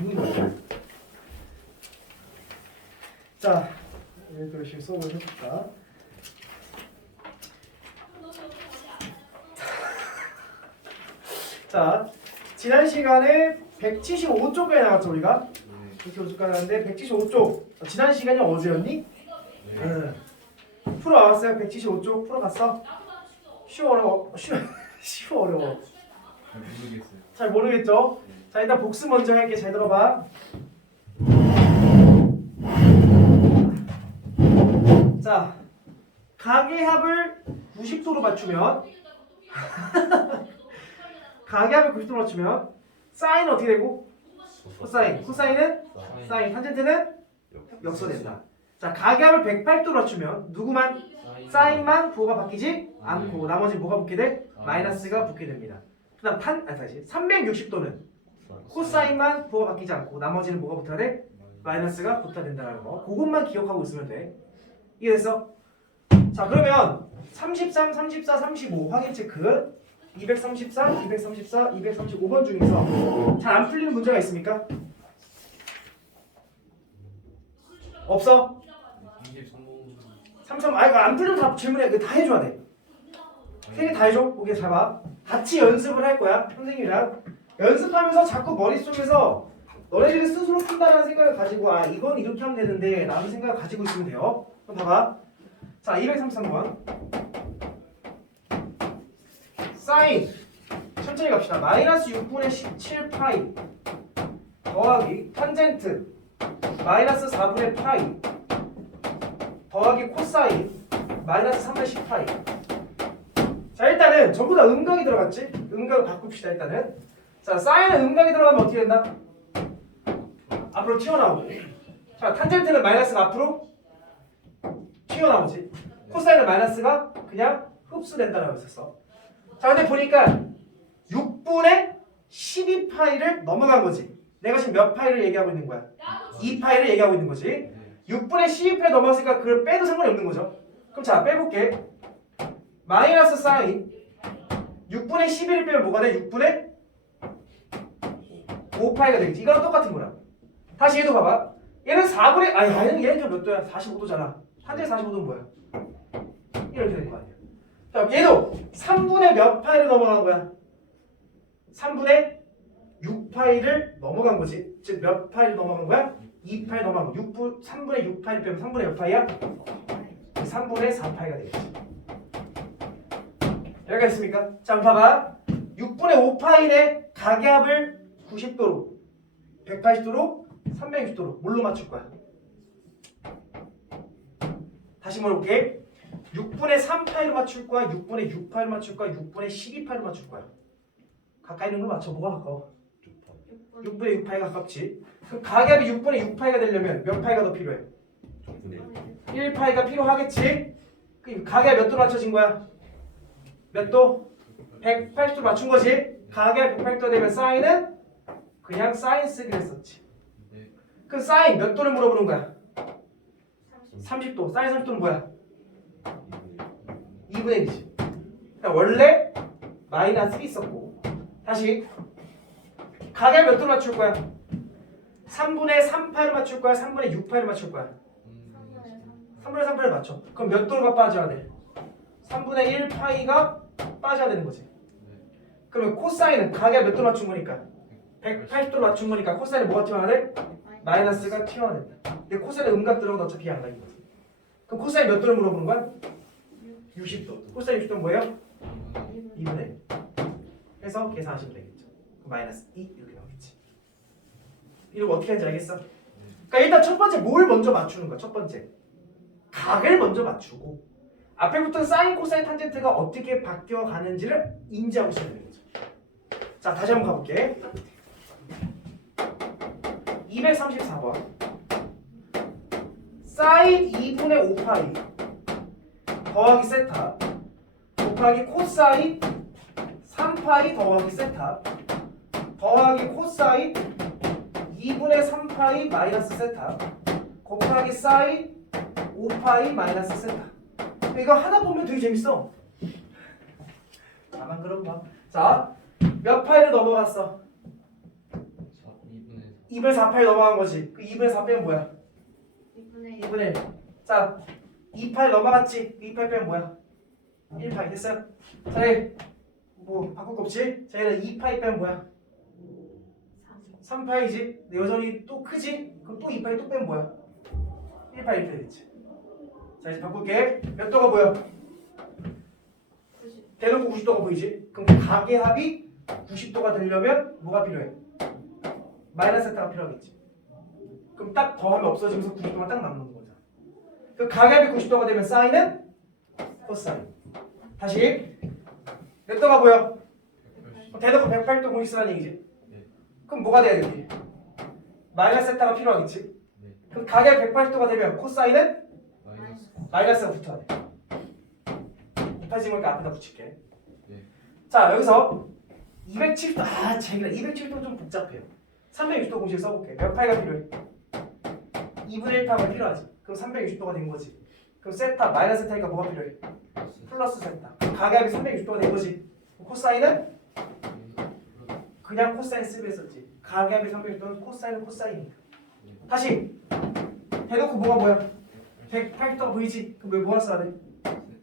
중이거든요. 자, 이렇게 열심히 수업을 해볼까? 자, 지난 시간에 175쪽까지 나왔죠 우리가? 175쪽까지 나왔는데 175쪽 지난 시간이 어제였니? 응. 풀어왔어요? 175쪽 풀어봤어? 쉬워 어려워? 쉬워 어려워? 모르겠어요. 잘 모르겠죠? 자 일단 복습 먼저 할게. 잘 들어봐. 자 가계합을 90도로 맞추면 가계합을 90도로 맞추면 사인은 어떻게 되고? 코사인. 코사인은? 사인. 탄젠트는? 역서된다. 자 가계합을 180도로 맞추면 누구만? 사인만 부호가 바뀌지 않고 나머지 뭐가 붙게 돼? 마이너스가 붙게 됩니다. 그 다음 360도는 코사인만 부호가 바뀌지 않고 나머지는 뭐가 붙어야 돼? 마이너스가 붙어야 된다는 거. 그것만 기억하고 있으면 돼. 이해됐어? 자 그러면 33, 34, 35 확인 체크. 234, 234, 235번 중에서 잘 안 풀리는 문제가 있습니까? 없어? 33 이거 안 풀리면 다 질문해. 이거 다 해줘야 돼. 세 개 다 해줘. 보기 잘 봐. 같이 연습을 할 거야. 선생님이랑 연습하면서 자꾸 머릿속에서 너네들이 스스로 푼다라는 생각을 가지고 아 이건 이렇게 하면 되는데 라는 생각을 가지고 있으면 돼요. 그럼 봐봐. 자 233번 사인 천천히 갑시다. 마이너스 6분의 17 파이 더하기 탄젠트 마이너스 4분의 파이 더하기 코사인 마이너스 3분의 10 파이. 자 일단은 전부 다 음각이 들어갔지? 음각을 바꿉시다. 일단은 자 사인은 음각이 들어가면 어떻게 된다? 앞으로 튀어나오고 자 탄젠트는 마이너스가 앞으로 튀어나오지. 코사인은 마이너스가 그냥 흡수된다라고 했었어. 자 근데 보니까 6분의 12파이를 넘어간 거지. 내가 지금 몇 파이를 얘기하고 있는 거야? 2파이를 얘기하고 있는 거지. 6분의 12파이 넘어갔으니까 그걸 빼도 상관이 없는 거죠. 그럼 자 빼볼게. 마이너스 사인 6분의 11을 빼면 뭐가 돼? 6분의 5파이가 되겠지. 이거랑 똑같은 거야. 다시 얘도 봐봐. 얘는 4분의 얘는 몇 도야? 45도잖아. 한재 45도는 뭐야? 이렇게 되는 거 아니야. 자, 얘도 3분의 몇 파이를 넘어간 거야? 3분의 6파이를 넘어간 거지. 즉 몇 파이를 넘어간 거야? 2파이 넘어간 거. 3분의 6파이를 빼면 3분의 몇 파이야? 3분의 4파이가 되겠지. 여기가 있습니까? 자, 봐봐. 6분의 5파이의 가계합을 90도로, 180도로, 360도로 뭘로 맞출 거야? 다시 물어볼게. 6분의 3파이로 맞출 거야? 6분의 6파이로 맞출 거야? 6분의 12파이로 맞출 거야? 가까이 있는 걸 맞춰. 뭐가 가까워? 6분의 6파이가 가깝지. 그럼 가계합이 6분의 6파이가 되려면 몇 파이가 더 필요해? 1파이가 필요하겠지? 그럼 가계합 몇 도로 맞춰진 거야? 몇 도? 180도로 맞춘 거지? 가계합 180도가 되면 사인은 그냥 사인 쓰기로 했었지. 그 사인 몇 도를 물어보는 거야? 30도. 사인 30도는 뭐야? 2분의 1이지. 그러니까 원래 마이너스 있었고 다시 가계합 몇 도로 맞출 거야? 3분의 3파이로 맞출 거야? 3분의 6파이로 맞출 거야? 3분의 3파이를 맞춰. 그럼 몇 도가 빠져야 돼? 3분의 1파이가 빠져야 되는 거지. 그러면 코사인은 가계합 몇 도로 맞춘 거니까? 180도로 맞춘 거니까 코사인은 뭐가 튀어나와야 돼? 마이너스가 튀어나와야 된다. 근데 코사인은 음각 들어가도 어차피 안 가는 거지. 그럼 코사인 몇 도를 물어보는 거야? 60도. 코사인 60도는 뭐예요? 2분의 1. 해서 계산하시면 되겠죠. 마이너스 2 이렇게 나오겠지. 이거 어떻게 하는지 알겠어? 그러니까 일단 첫 번째 뭘 먼저 맞추는 거야? 첫 번째 각을 먼저 맞추고 앞에 붙은 사인, 코사인, 탄젠트가 어떻게 바뀌어 가는지를 인지하고 있어야 되는 거죠. 자 다시 한번 가볼게. 234번 사인 2분의 5파이 더하기 세타 곱하기 코사인 3파이 더하기 세타 더하기 코사인 2분의 3파이 마이너스 세타 곱하기 사인 5파이 마이너스 세타. 이거 하다 보면 되게 재밌어. 나만 그런가? 자, 몇 파이를 넘어갔어? 2분의 2분의 4 파이 넘어간 거지. 그 2분의 4 빼면 뭐야? 2분의 2분의 1. 자, 2 파이 넘어갔지? 그 2 파이 빼면 뭐야? 1 파이 됐어요? 자, 뭐 바꿀 거 없지? 자, 얘는 2 파이 빼면 뭐야? 3 파이지? 근데 여전히 또 크지? 그럼 또 2 파이 또 빼면 뭐야? 1 파이 이렇게 되겠지. 자, 이제 바꿀게. 몇 도가 보여? 90. 대놓고 90도가 보이지? 그럼 그 가계합이 90도가 되려면 뭐가 필요해? 마이너스 세타가 필요하겠지. 그럼 딱 더하면 없어지면서 90도가 딱 남는 거잖아. 그 가계합이 90도가 되면 사인은 코사인. 다시 몇 도가 보여? 대놓고 108도 공식 쓰라는 얘기지. 그럼 뭐가 돼야 되지? 마이너스 세타가 필요하겠지. 그럼 가계합 180도가 되면 코사인은 마이너스가 붙어야 돼. 곱해지니까 앞에다 붙일게. 자, 여기서 270도, 제기라 270도 좀 복잡해요. 360도 공식 써볼게. 몇 파이가 필요해? 2분의 1 파이가 필요하지. 그럼 360도가 된 거지. 그럼 세타, 마이너스 세타니까 뭐가 필요해? 플러스 세타. 가계합이 360도가 된 거지. 코사인은? 그냥 코사인 쓰기로 했었지. 가계합이 360도는 코사인은 코사인이니까. 다시 해놓고 뭐야? 180도가 보이지? 그럼 왜 뭐가 써야 돼?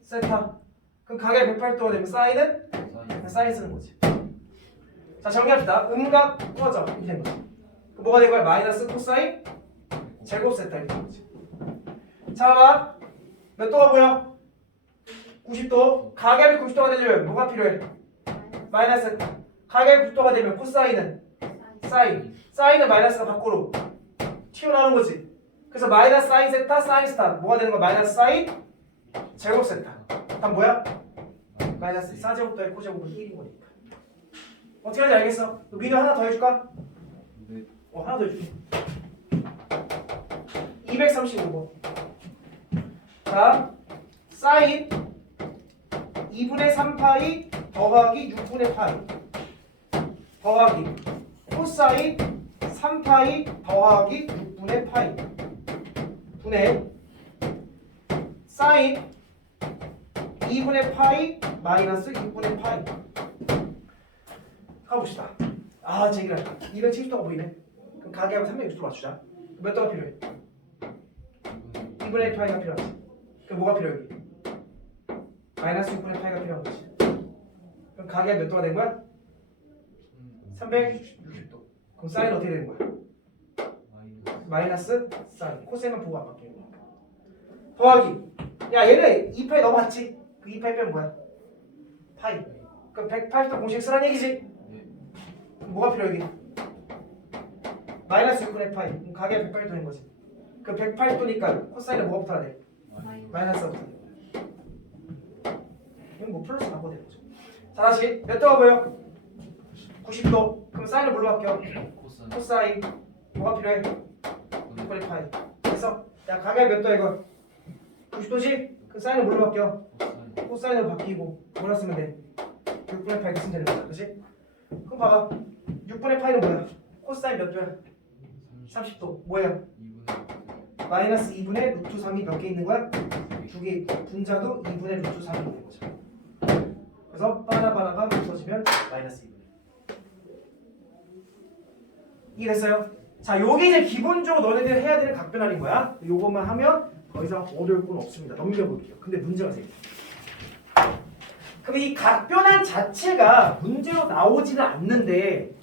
세타. 그럼 가계합 180도가 되면 사인은? 사인 쓰는 거지. 자, 정리합시다. 음각 부어져 이렇게 된 거지. 그럼 뭐가 된 거야? 마이너스 코사인 제곱 세타 이렇게 된 거지. 자, 봐봐. 몇 도가 보여? 90도. 가계합이 90도가 되려면 뭐가 필요해? 마이너스 세타. 가계합이 90도가 되면 코사인은? 사인. 사인은 마이너스가 밖으로 튀어나오는 거지. 그래서 마이너스 사인 세타, 사인 스타. 뭐가 되는 거야? 마이너스 사인 제곱 세타. 답 뭐야? 마이너스 4제곱 더해 코제곱은 1인 거니까. 어떻게 하는지 알겠어? 민우 하나 더 해줄까? 네. 하나 더 해줄게. 235번. 자, 사인 2분의 3파이 더하기 6분의 파이 더하기 코사인 3파이 더하기 6분의 파이 분의 사인 2분의 파이 마이너스 6분의 파이. 가봅시다. 제기라 270도가 보이네. 그럼 가계하고 360도 맞추자. 몇 도가 필요해? 2분의 1 파이가 필요하지. 그럼 뭐가 필요해? 여기? 마이너스 6분의 파이가 필요한 거지. 그럼 가계가 몇 도가 된 거야? 360도. 그럼 사인 어떻게 되는 거야? 마이너스 사인. 코사인만 보고 안 바뀌는 거니까. 더하기. 야, 얘네 2파이 넘어갔지? 그 2파이 빼면 뭐야? 파이. 그럼 180도 공식 쓰라는 얘기지? 그럼 뭐가 필요해? 여기? 마이너스 6분의 파이. 그럼 가계가 180도 된 거지. 그럼 180도니까 코사인은 뭐가 붙어야 돼? 마이너스가 붙어야 돼. 이건 뭐 플러스 바꿔도 되는 거죠. 자, 다시 몇 도가 보여? 90도. 그럼 사인을 뭘로 바뀌어? 코사인. 뭐가 필요해? 6분의 파이. 그래서 야, 가계가 몇 도야 이거? 90도지? 그 사인을 뭘로 바뀌어? 코사인으로 바뀌고 뭐라 쓰면 돼? 6분의 파이 쓰면 되는 거야. 그렇지? 그럼 봐봐. 6분의 파이는 뭐야? 코사인 몇 도야? 30도. 뭐야? 마이너스 2분의 루트 3이 몇 개 있는 거야? 2개 있고 분자도 2분의 루트 3이 있는 거죠. 그래서 바나바나가 붙어지면 마이너스 2분의. 이해됐어요? 자, 요게 이제 기본적으로 너네들 해야 되는 각변환인 거야. 요것만 하면 더 이상 어려울 건 없습니다. 넘겨볼게요. 근데 문제가 생겨. 그럼 이 각변환 자체가 문제로 나오지는 않는데,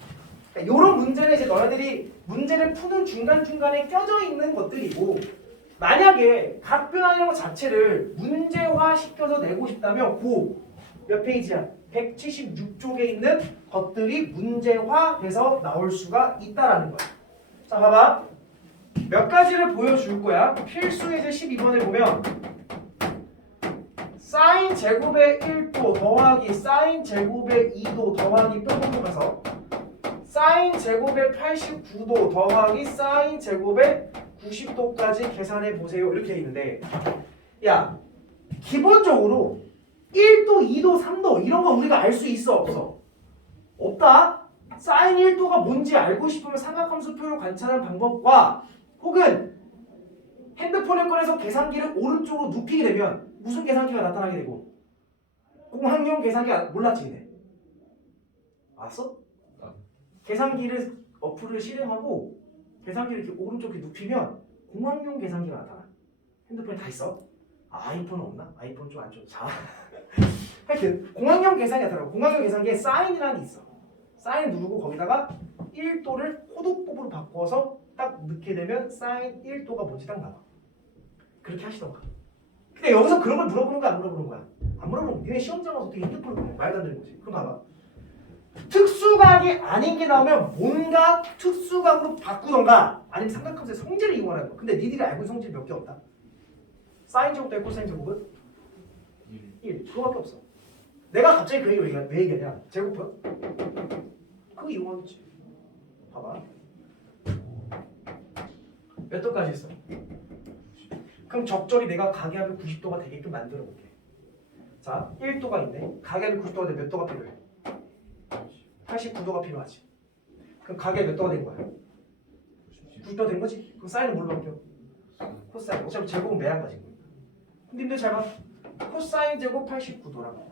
그러니까 요런 문제는 이제 너네들이 문제를 푸는 중간중간에 껴져 있는 것들이고, 만약에 각변환이라는 것 자체를 문제화 시켜서 내고 싶다면 몇 페이지야? 176쪽에 있는 것들이 문제화돼서 나올 수가 있다라는 거야. 자, 봐봐. 몇 가지를 보여줄 거야. 필수 예제 12번에 보면 사인 제곱의 1도 더하기 사인 제곱의 2도 더하기 뾰족으로 가서 사인 제곱의 89도 더하기 사인 제곱의 90도까지 계산해 보세요. 이렇게 돼 있는데, 야, 기본적으로 1도, 2도, 3도 이런 거 우리가 알 수 있어 없어? 없다. 사인 1도가 뭔지 알고 싶으면 삼각함수표를 관찰하는 방법과 혹은 핸드폰을 꺼내서 계산기를 오른쪽으로 눕히게 되면 무슨 계산기가 나타나게 되고 공학용 계산기가 몰랐지 돼. 알았어? 계산기를 어플을 실행하고 계산기를 이렇게 오른쪽에 눕히면 공학용 계산기가 나타나. 핸드폰에 다 있어? 아이폰 없나? 아이폰 좀 안 좋아. 자, 하여튼 공학용 계산기 나타나. 공학용 계산기에 사인이라는 게 있어. 사인 누르고 거기다가 1도를 호도법으로 바꿔서 딱 넣게 되면 사인 1도가 뭔지 딱 나와. 그렇게 하시던가. 근데 여기서 그런 걸 물어보는 거야, 안 물어보는 거야? 안 물어보는 거야. 니네 시험장 가서 어떻게 핸드폰을 보내? 말도 안 되는 거지. 그럼 봐봐. 특수각이 아닌 게 나오면 뭔가 특수각으로 바꾸던가 아니면 삼각함수의 성질을 이용하는 거. 근데 니들이 알고 있는 성질 몇 개 없다. 사인 제곱 대 코사인 제곱은 1. 그거밖에 없어. 내가 갑자기 그 얘기 왜 얘기하냐? 제곱은? 그거 이용하겠지. 봐봐. 몇 도까지 있어? 그럼 적절히 내가 가계합이 90도가 되게끔 만들어 볼게. 자, 1도가 있네. 가계합이 90도가 되면 몇 도가 필요해? 89도가 필요하지. 그럼 가계합이 몇 도가 된 거야? 90도가 된 거지? 그럼 사인은 뭘로 바뀌어? 코사인. 어차피 제곱은 매한 거지. 근데 님들 잘 봐. 코사인 제곱 89도라고.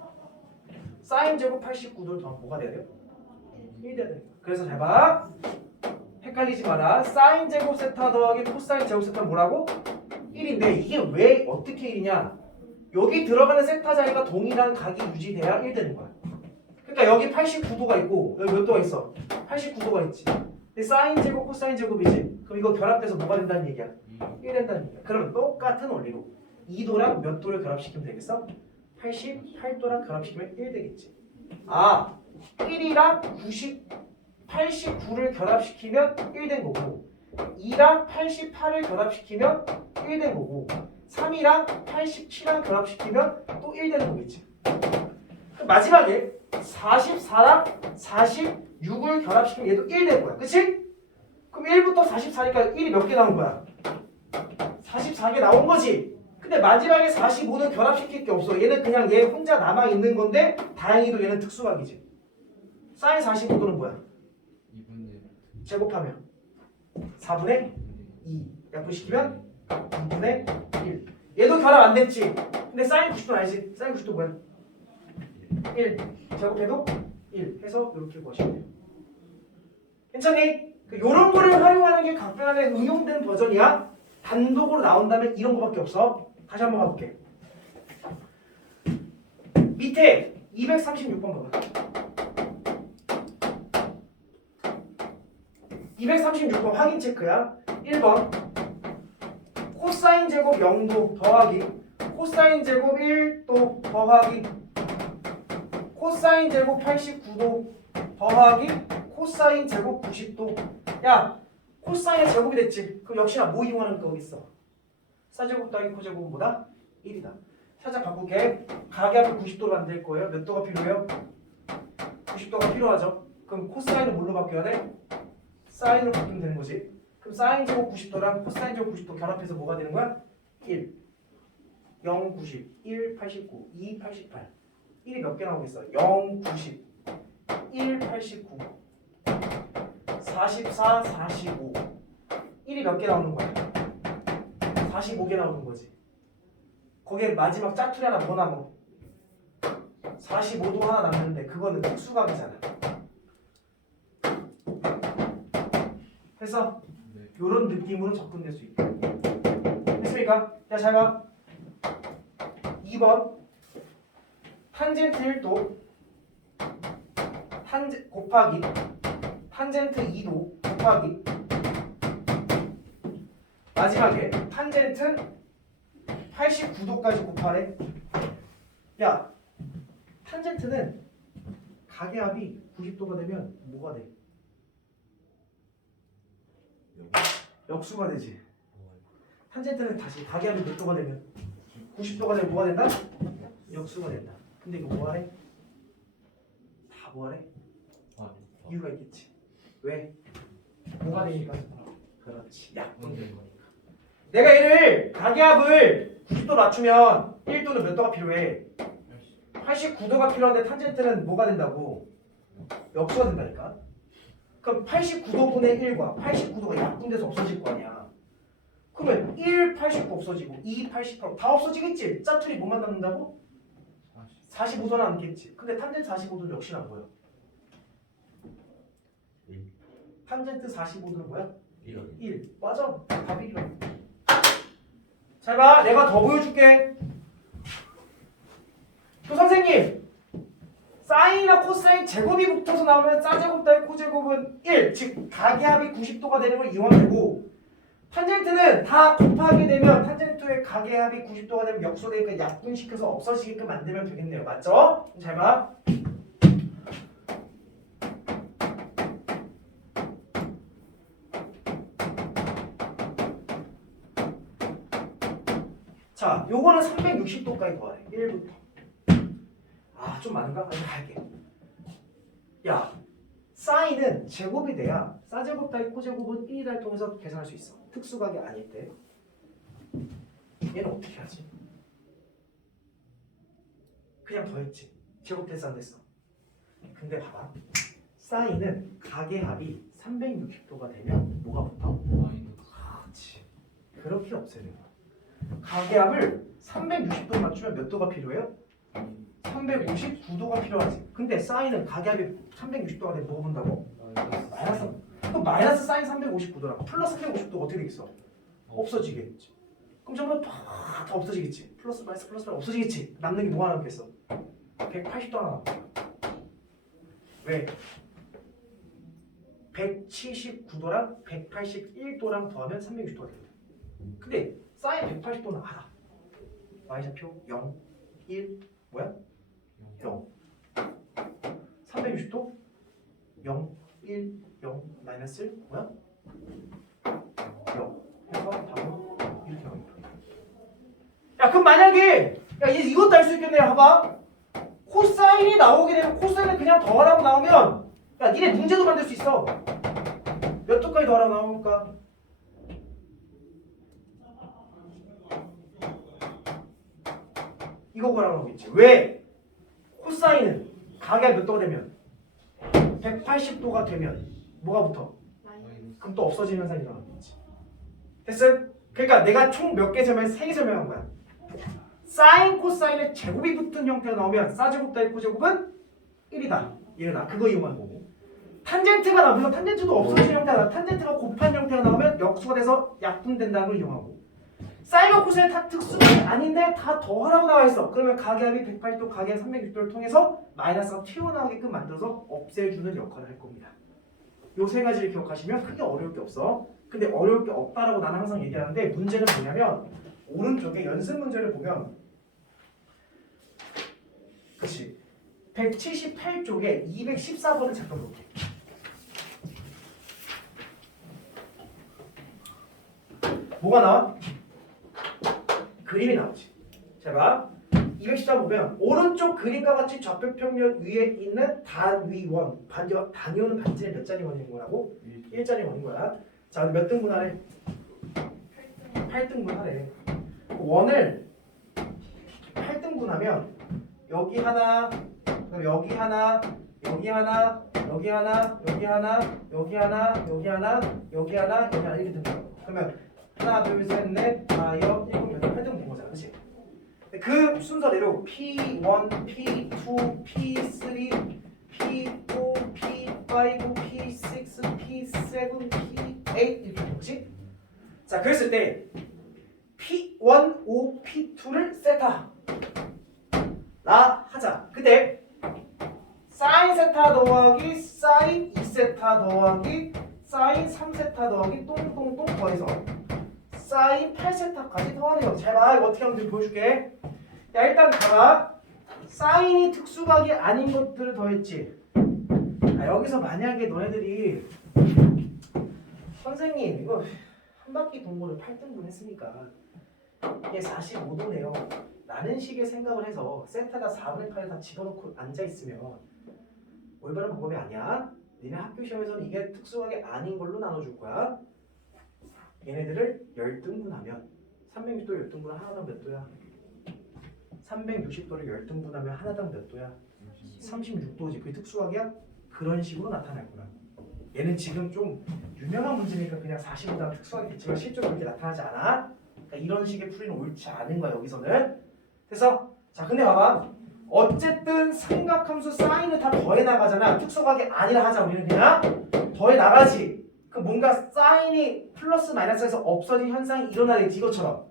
사인 제곱 89도를 더하면 뭐가 돼야 돼요? 1이 돼야 돼. 그래서 잘 봐. 헷갈리지 마라. 사인 제곱 세타 더하기 코사인 제곱 세타 뭐라고? 1인데 이게 왜 어떻게 1이냐? 여기 들어가는 세타 자리가 동일한 각이 유지돼야 1 되는 거야. 그러니까 여기 89도가 있고 여기 몇 도가 있어? 89도가 있지. 근데 사인 제곱 코사인 제곱이지. 그럼 이거 결합돼서 뭐가 된다는 얘기야? 1 된다는 얘기야. 그러면 똑같은 원리로 2도랑 몇 도를 결합시키면 되겠어? 88도랑 결합시키면 1 되겠지. 아, 1이랑 89를 결합시키면 1 된 거고 2랑 88을 결합시키면 1 된 거고 3이랑 87랑 결합시키면 또 1 되는 거겠지. 마지막에 44랑 46을 결합시키면 얘도 1 될 거야. 그치? 그럼 1부터 44니까 1이 몇 개 나온 거야? 44개 나온 거지. 근데 마지막에 45는 결합시킬 게 없어. 얘는 그냥 얘 혼자 남아있는 건데 다행히도 얘는 특수각이지. 사인 45도는 뭐야? 2분의 제곱하면 4분의 2 약분시키면 2분의 1. 얘도 결합 안 됐지. 근데 사인 90도 알지? 사인 90도 뭐야? 1 제곱해도 1 해서 이렇게 구하시면 돼요. 괜찮니? 요런 거를 활용하는 게 각변환에 응용된 버전이야. 단독으로 나온다면 이런 거밖에 없어. 다시 한번 가볼게. 밑에 236번 봐봐. 236번 확인 체크야. 1번 코사인 제곱 0도 더하기 코사인 제곱 1도 더하기 코사인 제곱 89도 더하기 코사인 제곱 90도. 야, 코사인의 제곱이 됐지. 그럼 역시나 뭐 이용하는 거 있어? 사제곱 더하기 코제곱은 뭐다? 1이다. 살짝 바꿀게. 가계합을 90도로 만들 거예요. 몇 도가 필요해요? 90도가 필요하죠. 그럼 코사인은 뭘로 바뀌어야 돼? 사인으로 바뀌면 되는 거지. 그럼 사인 제곱 90도랑 코사인 제곱 90도 결합해서 뭐가 되는 거야? 1, 0, 90, 1, 89, 2, 88. 1이 몇 개 나오고 있어? 0, 90, 1, 89, 44, 45. 1이 몇 개 나오는 거야? 45개 나오는 거지. 거기에 마지막 짜투리 하나 더 남어. 45도 하나 남는데 그거는 특수각이잖아. 그래서 이런 느낌으로 접근될 수 있다. 됐습니까? 자, 잘 봐. 2번 탄젠트 1도 곱하기 탄젠트 2도 곱하기 마지막에 탄젠트 89도까지 곱하래. 야, 탄젠트는 가계합이 90도가 되면 뭐가 돼? 역수가 되지. 탄젠트는 다시 가계합이 몇 도가 되면 90도가 되면 뭐가 된다? 역수가 된다. 근데 이거 뭐하래? 다 뭐하래? 이유가 있겠지. 왜? 뭐가 되니까? 그렇지. 약분된 거니까. 내가 얘를 가계합을 90도 맞추면 1도는 몇 도가 필요해? 89도가 필요한데 탄젠트는 뭐가 된다고? 역수가 된다니까. 그럼 89도분의 1과 89도가 약분돼서 없어질 거 아니야. 그러면 1, 89 없어지고 2, 88 다 없어지겠지. 짜투리 뭐만 남는다고? 45도 남겠지. 근데 탄젠트 45도는 역시나 뭐야? 탄젠트 45도는 뭐야? 1. 맞아. 답이 1이야. 잘 봐. 내가 더 보여줄게. 또 선생님. 사인이나 코사인 제곱이 붙어서 나오면 사제곱 더하기 코제곱은 1. 즉 가계합이 90도가 되는 걸 이용하면 되고 탄젠트는 다 곱하게 되면 탄젠트의 가계합이 90도가 되면 역소되니까 약분시켜서 없어지게끔 만들면 되겠네요. 맞죠? 잘 봐. 자, 요거는 360도까지 더하래. 1부터. 아, 좀 많은가? 아니, 갈게. 야, 사인은 제곱이 돼야 사제곱 더하기 코제곱은 1이다를 통해서 계산할 수 있어. 특수각이 아닐 때. 얘는 어떻게 하지? 그냥 더했지. 제곱 됐어 안 됐어? 근데 봐봐. 사인은 가계합이 360도가 되면 뭐가 붙어? 그렇지. 그렇게 없애는 거야. 가계합을 360도 맞추면 몇 도가 필요해요? 359도가 필요하지. 근데 사인은 가계합이 360도가 되면 뭐 본다고? 마이너스. 그럼 마이너스 사인 359도랑 플러스 350도가 어떻게 되겠어? 없어지겠지. 그럼 전부 다 없어지겠지. 플러스 마이너스 플러스 마이너스 없어지겠지. 남는 게 뭐 하나 남겠어? 180도 하나 남겠어. 왜? 179도랑 181도랑 더하면 360도가 됩니다. 근데 사인 180도는 알아. y좌표 0, 1, 뭐야? 0. 360도 0, 1, 0, 마이너스 1, 뭐야? 0. 해서 답은 이렇게 나옵니다. 야, 그럼 만약에 야, 이것도 알 수 있겠네. 봐봐. 코사인이 나오게 되면 코사인을 그냥 더하라고 나오면 야, 니네 문제도 만들 수 있어. 몇 도까지 더하라고 나올까? 이거 보라고 나오겠지. 왜? 코사인은 가계가 몇 도가 되면 180도가 되면 뭐가 붙어? 그럼 또 없어지는 현상이 일어나겠지. 됐어? 그러니까 내가 총 몇 개 설명? 3개 설명한 거야. 사인, 코사인의 제곱이 붙은 형태가 나오면 사제곱 더하기 코제곱은 1이다. 이거다. 그거 이용하는 거고. 탄젠트가 나오면 탄젠트도 없어지는 형태가 탄젠트가 곱한 형태가 나오면 역수가 돼서 약분된다는 걸 이용하고. 사인과 코사인 다 특수가 아닌데 다 더하라고 나와 있어. 그러면 가계합이 180도, 가계합 360도를 통해서 마이너스가 튀어나오게끔 만들어서 없애주는 역할을 할 겁니다. 요 세 가지를 기억하시면 크게 어려울 게 없어. 근데 어려울 게 없다라고 나는 항상 얘기하는데 문제는 뭐냐면 오른쪽에 연습 문제를 보면 그치 178쪽에 214번을 잠깐 볼게. 뭐가 나와? 그림이 나오지. 자 봐. 214 보면 오른쪽 그림과 같이 좌표평면 위에 있는 단위원 단위원은 반지의 몇 자리 원인 거라고? 1자리 원인 거야. 자 몇 등분 하래? 8등분 하래. 원을 8등분 하면 여기 하나, 그럼 여기 하나, 여기 하나, 여기 하나, 여기 하나, 여기 하나, 여기 하나, 여기 하나, 여기 하나 이렇게 된다. 그러면 하나, 둘, 셋, 넷, 다, 여, 일곱, 여덟, 8등분 된 거잖아, 그렇지? 그 순서대로 P1, P2, P3, P4, P5, P6, P7, P8 이렇게 된 거지? 자, 그랬을 때 P1, 5, P2를 세타 라 하자. 근데 사인 세타 더하기 사인 2세타 더하기 사인 3세타 더하기 똥똥똥 더해서 사인 8세타까지 더하네요. 잘 봐. 이거 어떻게 하면 보여줄게. 야, 일단 봐봐. 사인이 특수각이 아닌 것들을 더했지. 아, 여기서 만약에 너네들이 선생님 이거 한 바퀴 동물을 8등분 했으니까 이게 45도네요. 라는 식의 생각을 해서 세타가 4분의 8에 다 집어넣고 앉아있으면 올바른 방법이 아니야. 니네 학교 시험에서는 이게 특수각이 아닌 걸로 나눠줄 거야. 얘네들을 10등분하면 360도 10등분하면 하나당 몇 도야? 360도를 10등분하면 하나당 몇 도야? 36도지. 그게 특수각이야? 그런 식으로 나타날 거야. 얘는 지금 좀 유명한 문제니까 그냥 45다 특수각이 됐지만 실제로 그렇게 나타나지 않아. 그러니까 이런 식의 풀이는 옳지 않은 거야 여기서는. 그래서 자 근데 봐봐. 어쨌든 삼각함수 사인을 다 더해 나가잖아. 특수각이 아니라 하자. 우리는 그냥 더해 나가지. 그 뭔가 사인이 플러스 마이너스에서 없어진 현상이 일어나겠지 이것처럼.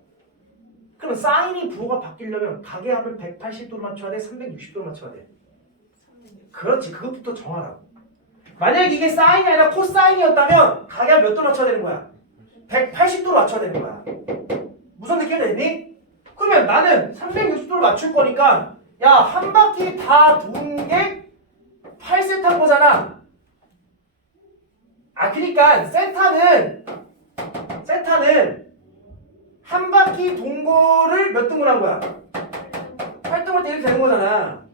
그러면 사인이 부호가 바뀌려면 가계합을 180도로 맞춰야 돼? 360도로 맞춰야 돼? 그렇지. 그것부터 정하라고. 만약 이게 사인이 아니라 코사인이었다면 가계합 몇 도로 맞춰야 되는 거야? 180도로 맞춰야 되는 거야. 무슨 느낌이 되니? 그러면 나는 360도로 맞출 거니까 야, 한 바퀴 다 도는 게 8세타인 거잖아. 아, 그러니까 세타는 한 바퀴 돈 거를 몇 등분 한 거야? 8등분 때 이렇게 되는 거잖아.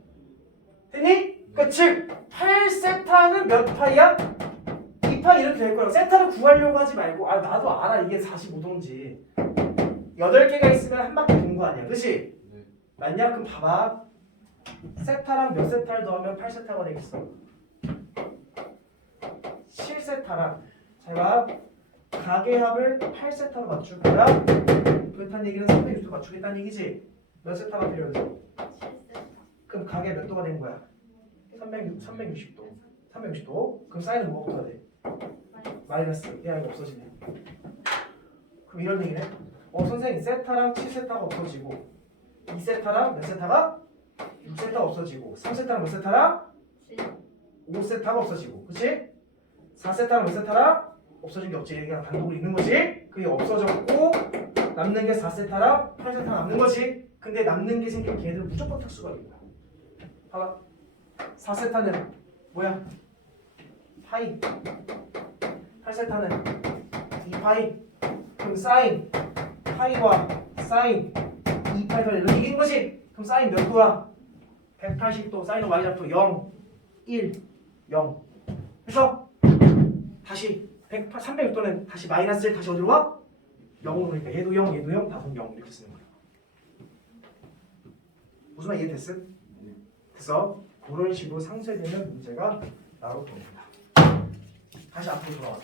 됐니? 그러니까 즉 8세타는 몇 파이야? 2파이 이렇게 될 거야. 세타를 구하려고 하지 말고 아, 나도 알아. 이게 45도인지. 8개가 있으면 한 바퀴 돈 거 아니야. 그치? 네. 맞냐? 그럼 봐봐. 세타랑 몇 세타를 더하면 8세타가 되겠어? 7세타랑 제가 가계합을 8세타로 맞출 거야. 그렇다는 얘기는 360도 맞추겠다는 얘기지? 몇 세타가 필요해서? 그럼 가계 몇 도가 된 거야? 360도. 360도. 그럼 사인은 뭐가 붙어야 돼? 마이너스. 야, 이거 없어지네. 그럼 이런 얘기네. 선생님 세타랑 7세타가 없어지고 2세타랑 몇 세타가? 6세타가 없어지고 3세타랑 몇 세타랑? 5세타가 없어지고 그치? 4세타랑 몇 세타랑? 없어진 게 없지. 얘가 단독으로 있는 거지. 그게 없어졌고 남는 게 4세타랑 8세타 남는 거지. 근데 남는 게 생긴 걔들 무조건 특수가 있는 거야. 봐봐. 4세타는 뭐야? 파이. 8세타는 2파이. 그럼 사인 파이와 사인 2파이가 이렇게 이긴 거지. 그럼 사인 몇 도야? 180도. 사인은 y좌표 0 1 0. 그래서 다시 360도는 다시 마이너스 1 다시 어디로 와? 0으로 오니까 얘도 0 얘도 0 다 0 이렇게 쓰는 거야. 무슨 말 이해됐어? 그래서 그런 식으로 상쇄되는 문제가 나올 겁니다. 다시 앞으로 돌아와서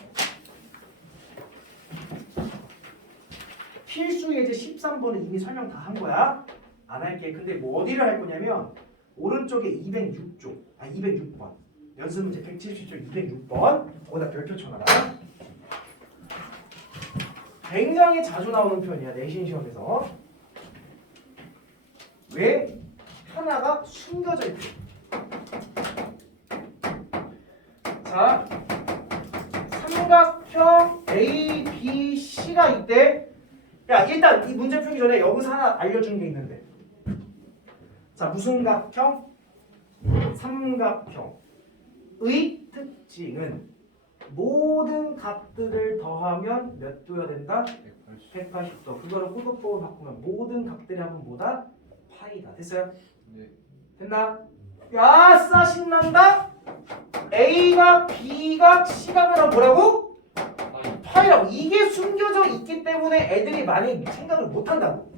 필수 예제 13번은 이미 설명 다 한 거야. 안 할게. 근데 뭐 어디를 할 거냐면 오른쪽에 206번 연습 문제 177쪽 206번 거기다 별표 쳐놔라. 굉장히 자주 나오는 표현이야 내신 시험에서. 왜? 하나가 숨겨져 있대. 자, 삼각형 ABC가 있대. 야, 일단 이 문제 풀기 전에 여기서 하나 알려주는 게 있는데. 자, 무슨 각형? 삼각형의 특징은 모든 각들을 더하면 몇 도여야 된다? 180도. 그거를 호도법으로 바꾸면 모든 각들이 하면 뭐다? 파이다. 됐어요? 네. 됐나? 야싸 신난다? A가 B가 C각을 뭐라고? 파이라고. 이게 숨겨져 있기 때문에 애들이 많이 생각을 못한다고.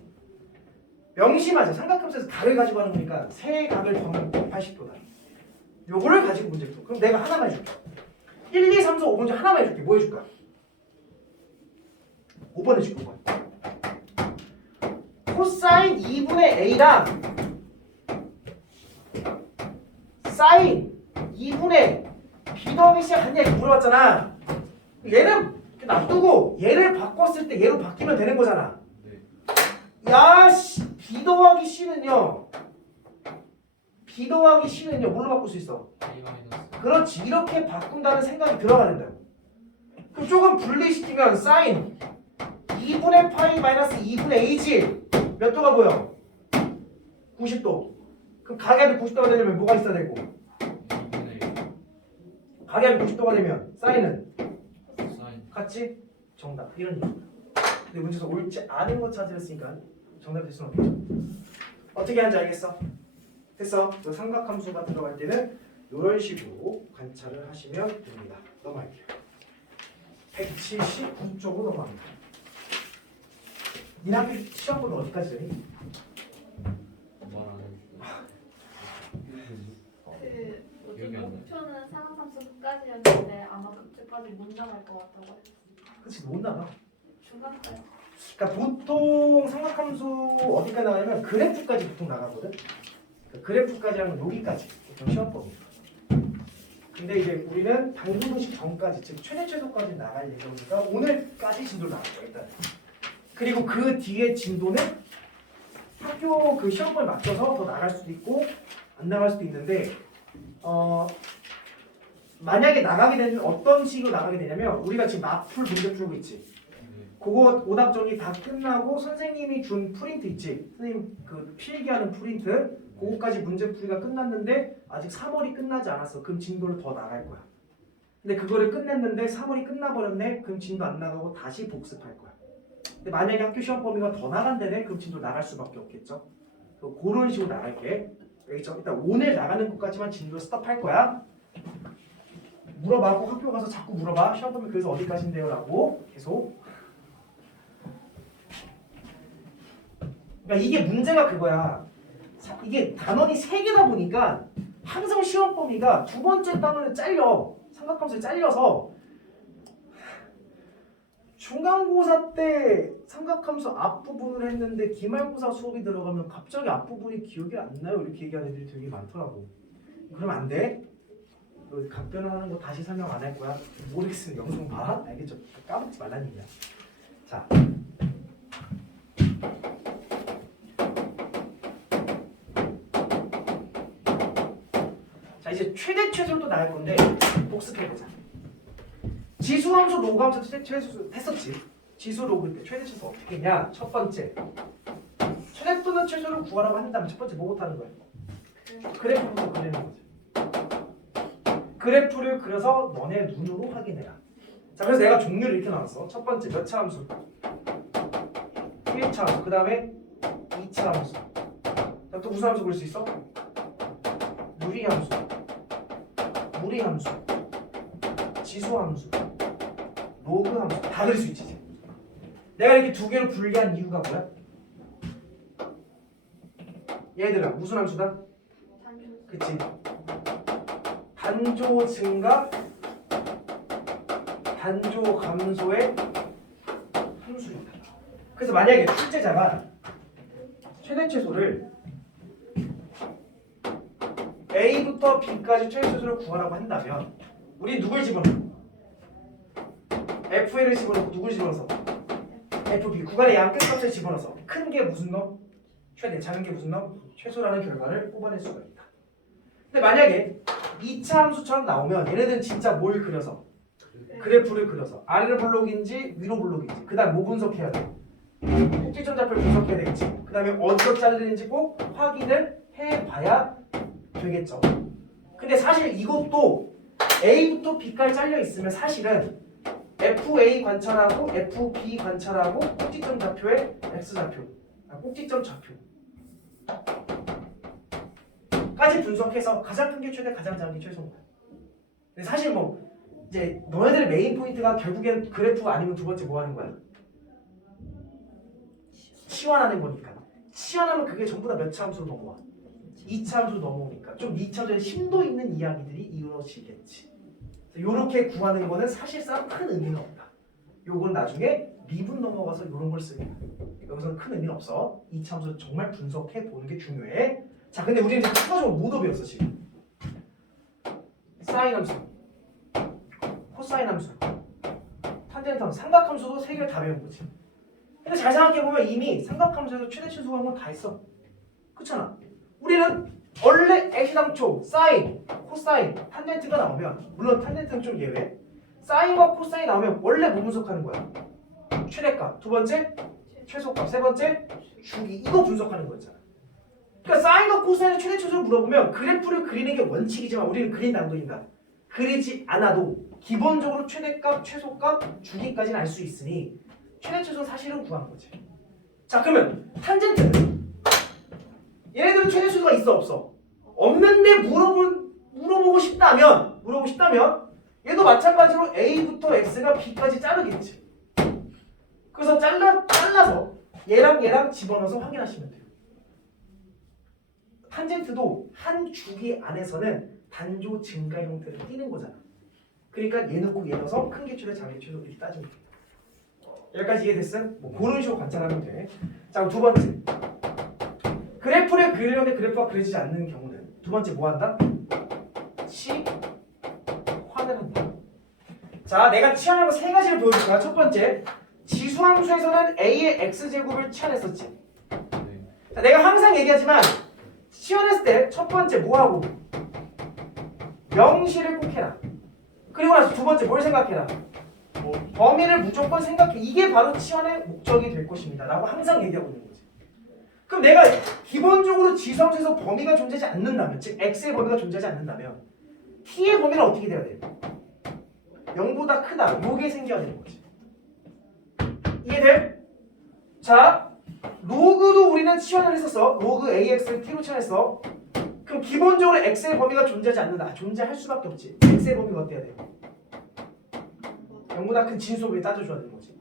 명심하자. 삼각형에서 각을 가지고 하는 거니까 세 각을 더하면 180도다. 요거를 가지고 문제 풀어. 그럼 내가 하나만 해줄게. 1, 2, 3, 4, 5번 중 하나만 해줄게. 뭐 해줄까? 5번 해줄게. 5번. 코사인 2분의 A랑 사인 2분의 B 더하기 C 한 얘기 물어봤잖아. 얘는 놔두고 얘를 바꿨을 때 얘로 바뀌면 되는 거잖아. 네. 야, B 더하기 C는요. B 더하기 C는요. 뭘로 바꿀 수 있어? A 마이너스. 그렇지. 이렇게 바꾼다는 생각이 들어가야 된다고. 그럼 조금 분리시키면 사인 2분의 파이 마이너스 2분의 A지. 몇 도가 보여? 90도. 그럼 가계합이 90도가 되려면 뭐가 있어야 되고? 2분의 가계합이 90도가 되면 사인은? 사인. 같지? 정답. 이런 얘기야. 근데 문제에서 옳지 않은 거 찾으랬으니까 정답이 될 수는 없겠죠. 어떻게 하는지 알겠어? 됐어. 그 삼각함수가 들어갈 때는 이런 식으로 관찰을 하시면 됩니다. 넘어갈게요. 179쪽으로 넘어갑니다. 니 학교 시험 보면 어디까지 되니? 말안 해주세요. 기억이 안 나요. 목표는 상함수 끝까지였는데 아마 그때까지 못 나갈 것 같다고 했어요. 그치, 못 나가. 중간까지. 그러니까 보통 삼각함수 어디까지 나가냐면 그래프까지 보통 나가거든. 그러니까 그래프까지 하면 여기까지 보통 시험법이야. 근데 이제 우리는 방분식 전까지 즉 최대 최소까지 나갈 예정이니까 오늘까지 진도를 나갈 거예요 일단. 그리고 그 뒤에 진도는 학교 그 시험번에 맞춰서 더 나갈 수도 있고 안 나갈 수도 있는데 만약에 나가게 되면 어떤 식으로 나가게 되냐면 우리가 지금 마풀 문제 풀고 있지. 그거 오답 정리 다 끝나고 선생님이 준 프린트 있지. 선생님 그 필기하는 프린트 그거까지 문제 풀이가 끝났는데 아직 3월이 끝나지 않았어. 그럼 진도를 더 나갈 거야. 근데 그거를 끝냈는데 3월이 끝나버렸네. 그럼 진도 안 나가고 다시 복습할 거야. 근데 만약에 학교 시험 범위가 더 나간다네. 그럼 진도 나갈 수밖에 없겠죠. 그런 식으로 나갈게. 알겠죠? 일단 오늘 나가는 것까지만 진도 스톱할 거야. 물어봐. 꼭 학교 가서 자꾸 물어봐. 시험 범위 그래서 어디까지인데요? 라고 계속. 그러니까 이게 문제가 그거야. 이게 단원이 3개다 보니까 항상 시험 범위가 두 번째 단원에 잘려. 삼각함수에 잘려서 중간고사 때 삼각함수 앞부분을 했는데 기말고사 수업이 들어가면 갑자기 앞부분이 기억이 안 나요. 이렇게 얘기하는 애들이 되게 많더라고. 그러면 안 돼. 각변하는 거 다시 설명 안 할 거야. 모르겠으면 영상 봐. 알겠죠? 까먹지 말라는 얘기야. 자. 자 이제 최대 최소로 또 나갈 건데 복습해보자. 지수함수 로그함수 최소 했었지. 지수 로그 때 최대 최소 어떻게 했냐? 첫 번째 최대 또는 최소를 구하라고 한다면 첫 번째 뭐부터 하는 거야? 그래프부터 그리는 거지. 그래프를 그려서 너네 눈으로 확인해라. 자 그래서 내가 종류를 이렇게 나눴어. 첫 번째 몇 차 함수? 1차 함수. 그 다음에 2차 함수. 또 무슨 함수 그릴 수 있어? 유리함수, 무리함수, 지수함수, 로그함수 다 그릴 수 있지. 내가 이렇게 두 개로 분리한 이유가 뭐야? 얘들아 무슨 함수다? 그치? 단조 증가, 단조 감소의 함수입니다. 그래서 만약에 출제자가 최대 최소를 A부터 B까지 최대 최소를 구하라고 한다면 우리 누굴 집어넣어? FA를 집어넣고 누굴 집어넣어서? FB 구간의 양 끝값을 집어넣어서 큰 게 무슨 놈? 최대, 작은 게 무슨 놈? 최소라는 결과를 뽑아낼 수가 있다. 근데 만약에 2차 함수처럼 나오면 얘네들은 진짜 뭘 그려서? 그래프를 그려서 아래로 블록인지 위로 블록인지 그 다음 뭐 분석해야 돼? 꼭지점 좌표를 분석해야 되겠지. 그 다음에 어디서 자르는지 꼭 확인을 해봐야 되겠죠. 근데 사실 이것도 A부터 B까지 잘려 있으면 사실은 FA 관찰하고 FB 관찰하고 꼭지점 좌표에 X좌표, 꼭지점 좌표까지 분석해서 가장 큰 게 최대, 가장 작은 게 최소인 거야. 근데 사실 뭐 이제 너네들의 메인 포인트가 결국엔 그래프 아니면 두 번째 뭐 하는 거야? 치환하는 거니까. 치환하면 그게 전부 다 몇 차 함수로 넘어와? 2차 함수로 넘어오니까 좀 2차전에 심도 있는 이야기들이 이루어지겠지. 요렇게 구하는 거는 사실상 큰 의미는 없다. 요건 나중에 미분 넘어가서 이런 걸 쓰게. 여기서는 큰 의미는 없어. 2차 함수를 정말 분석해 보는 게 중요해. 자, 근데 우리는 이제 추가적으로 뭐도 배웠어 지금. 사인 함수, 코사인 함수, 탄젠트 함수, 삼각함수도 3개를 다 배운 거지. 근데 잘 생각해보면 이미 삼각함수에서 최대 최소 구한 건 다 했어. 그렇잖아. 우리는 원래 애시당초 사인, 코사인, 탄젠트가 나오면 물론 탄젠트는 좀 예외. 사인과 코사인 나오면 원래 뭐 분석하는 거야? 최대값, 두 번째 최소값, 세 번째 주기. 이거 분석하는 거였잖아. 그러니까 사인과 코사인의 최대 최소를 물어보면 그래프를 그리는 게 원칙이지만 우리는 그린다 안 그린다? 그리지 않아도 기본적으로 최대값, 최소값, 주기까지는 알 수 있으니 최대 최소 사실은 구한 거지. 자 그러면 탄젠트는 얘네들은 최대 최소가 있어 없어? 없는데 물어보고 싶다면 얘도 마찬가지로 A부터 X가 B까지 자르겠지. 그래서 잘라서 얘랑 집어넣어서 확인하시면 돼요. 탄젠트도 한 주기 안에서는 단조 증가 형태를 띠는 거잖아. 그러니까 얘 넣고 얘 넣어서 큰 게 최대, 작은 게 최소 이렇게 따지면 돼. 여기까지 이해됐음? 뭐 그런 식으로 관찰하면 돼. 자 그럼 두 번째 그래프를 그리려는데 그래프가 그려지지 않는 경우는 두 번째 뭐 한다? 자, 내가 치환한 거 세 가지를 보여줄 거야. 첫 번째, 지수함수에서는 a의 x제곱을 치환했었지. 네. 자, 내가 항상 얘기하지만 치환했을 때 첫 번째 뭐하고? 명시를 꼭 해라. 그리고 나서 두 번째 뭘 생각해라? 범위를 무조건 생각해. 이게 바로 치환의 목적이 될 것입니다. 라고 항상 얘기하고 있는 거지. 그럼 내가 기본적으로 지수함수에서 범위가 존재하지 않는다면, 즉 x의 범위가 존재하지 않는다면 t의 범위는 어떻게 돼야 돼? 0보다 크다. 요게 생겨야 되는 거지. 이해돼? 자, 로그도 우리는 치환을 했었어. 로그 ax를 t로 치환했어. 그럼 기본적으로 x의 범위가 존재하지 않는다. 존재할 수밖에 없지. x의 범위가 어때야 돼? 0보다 큰 진수를 따져줘야 되는 거지.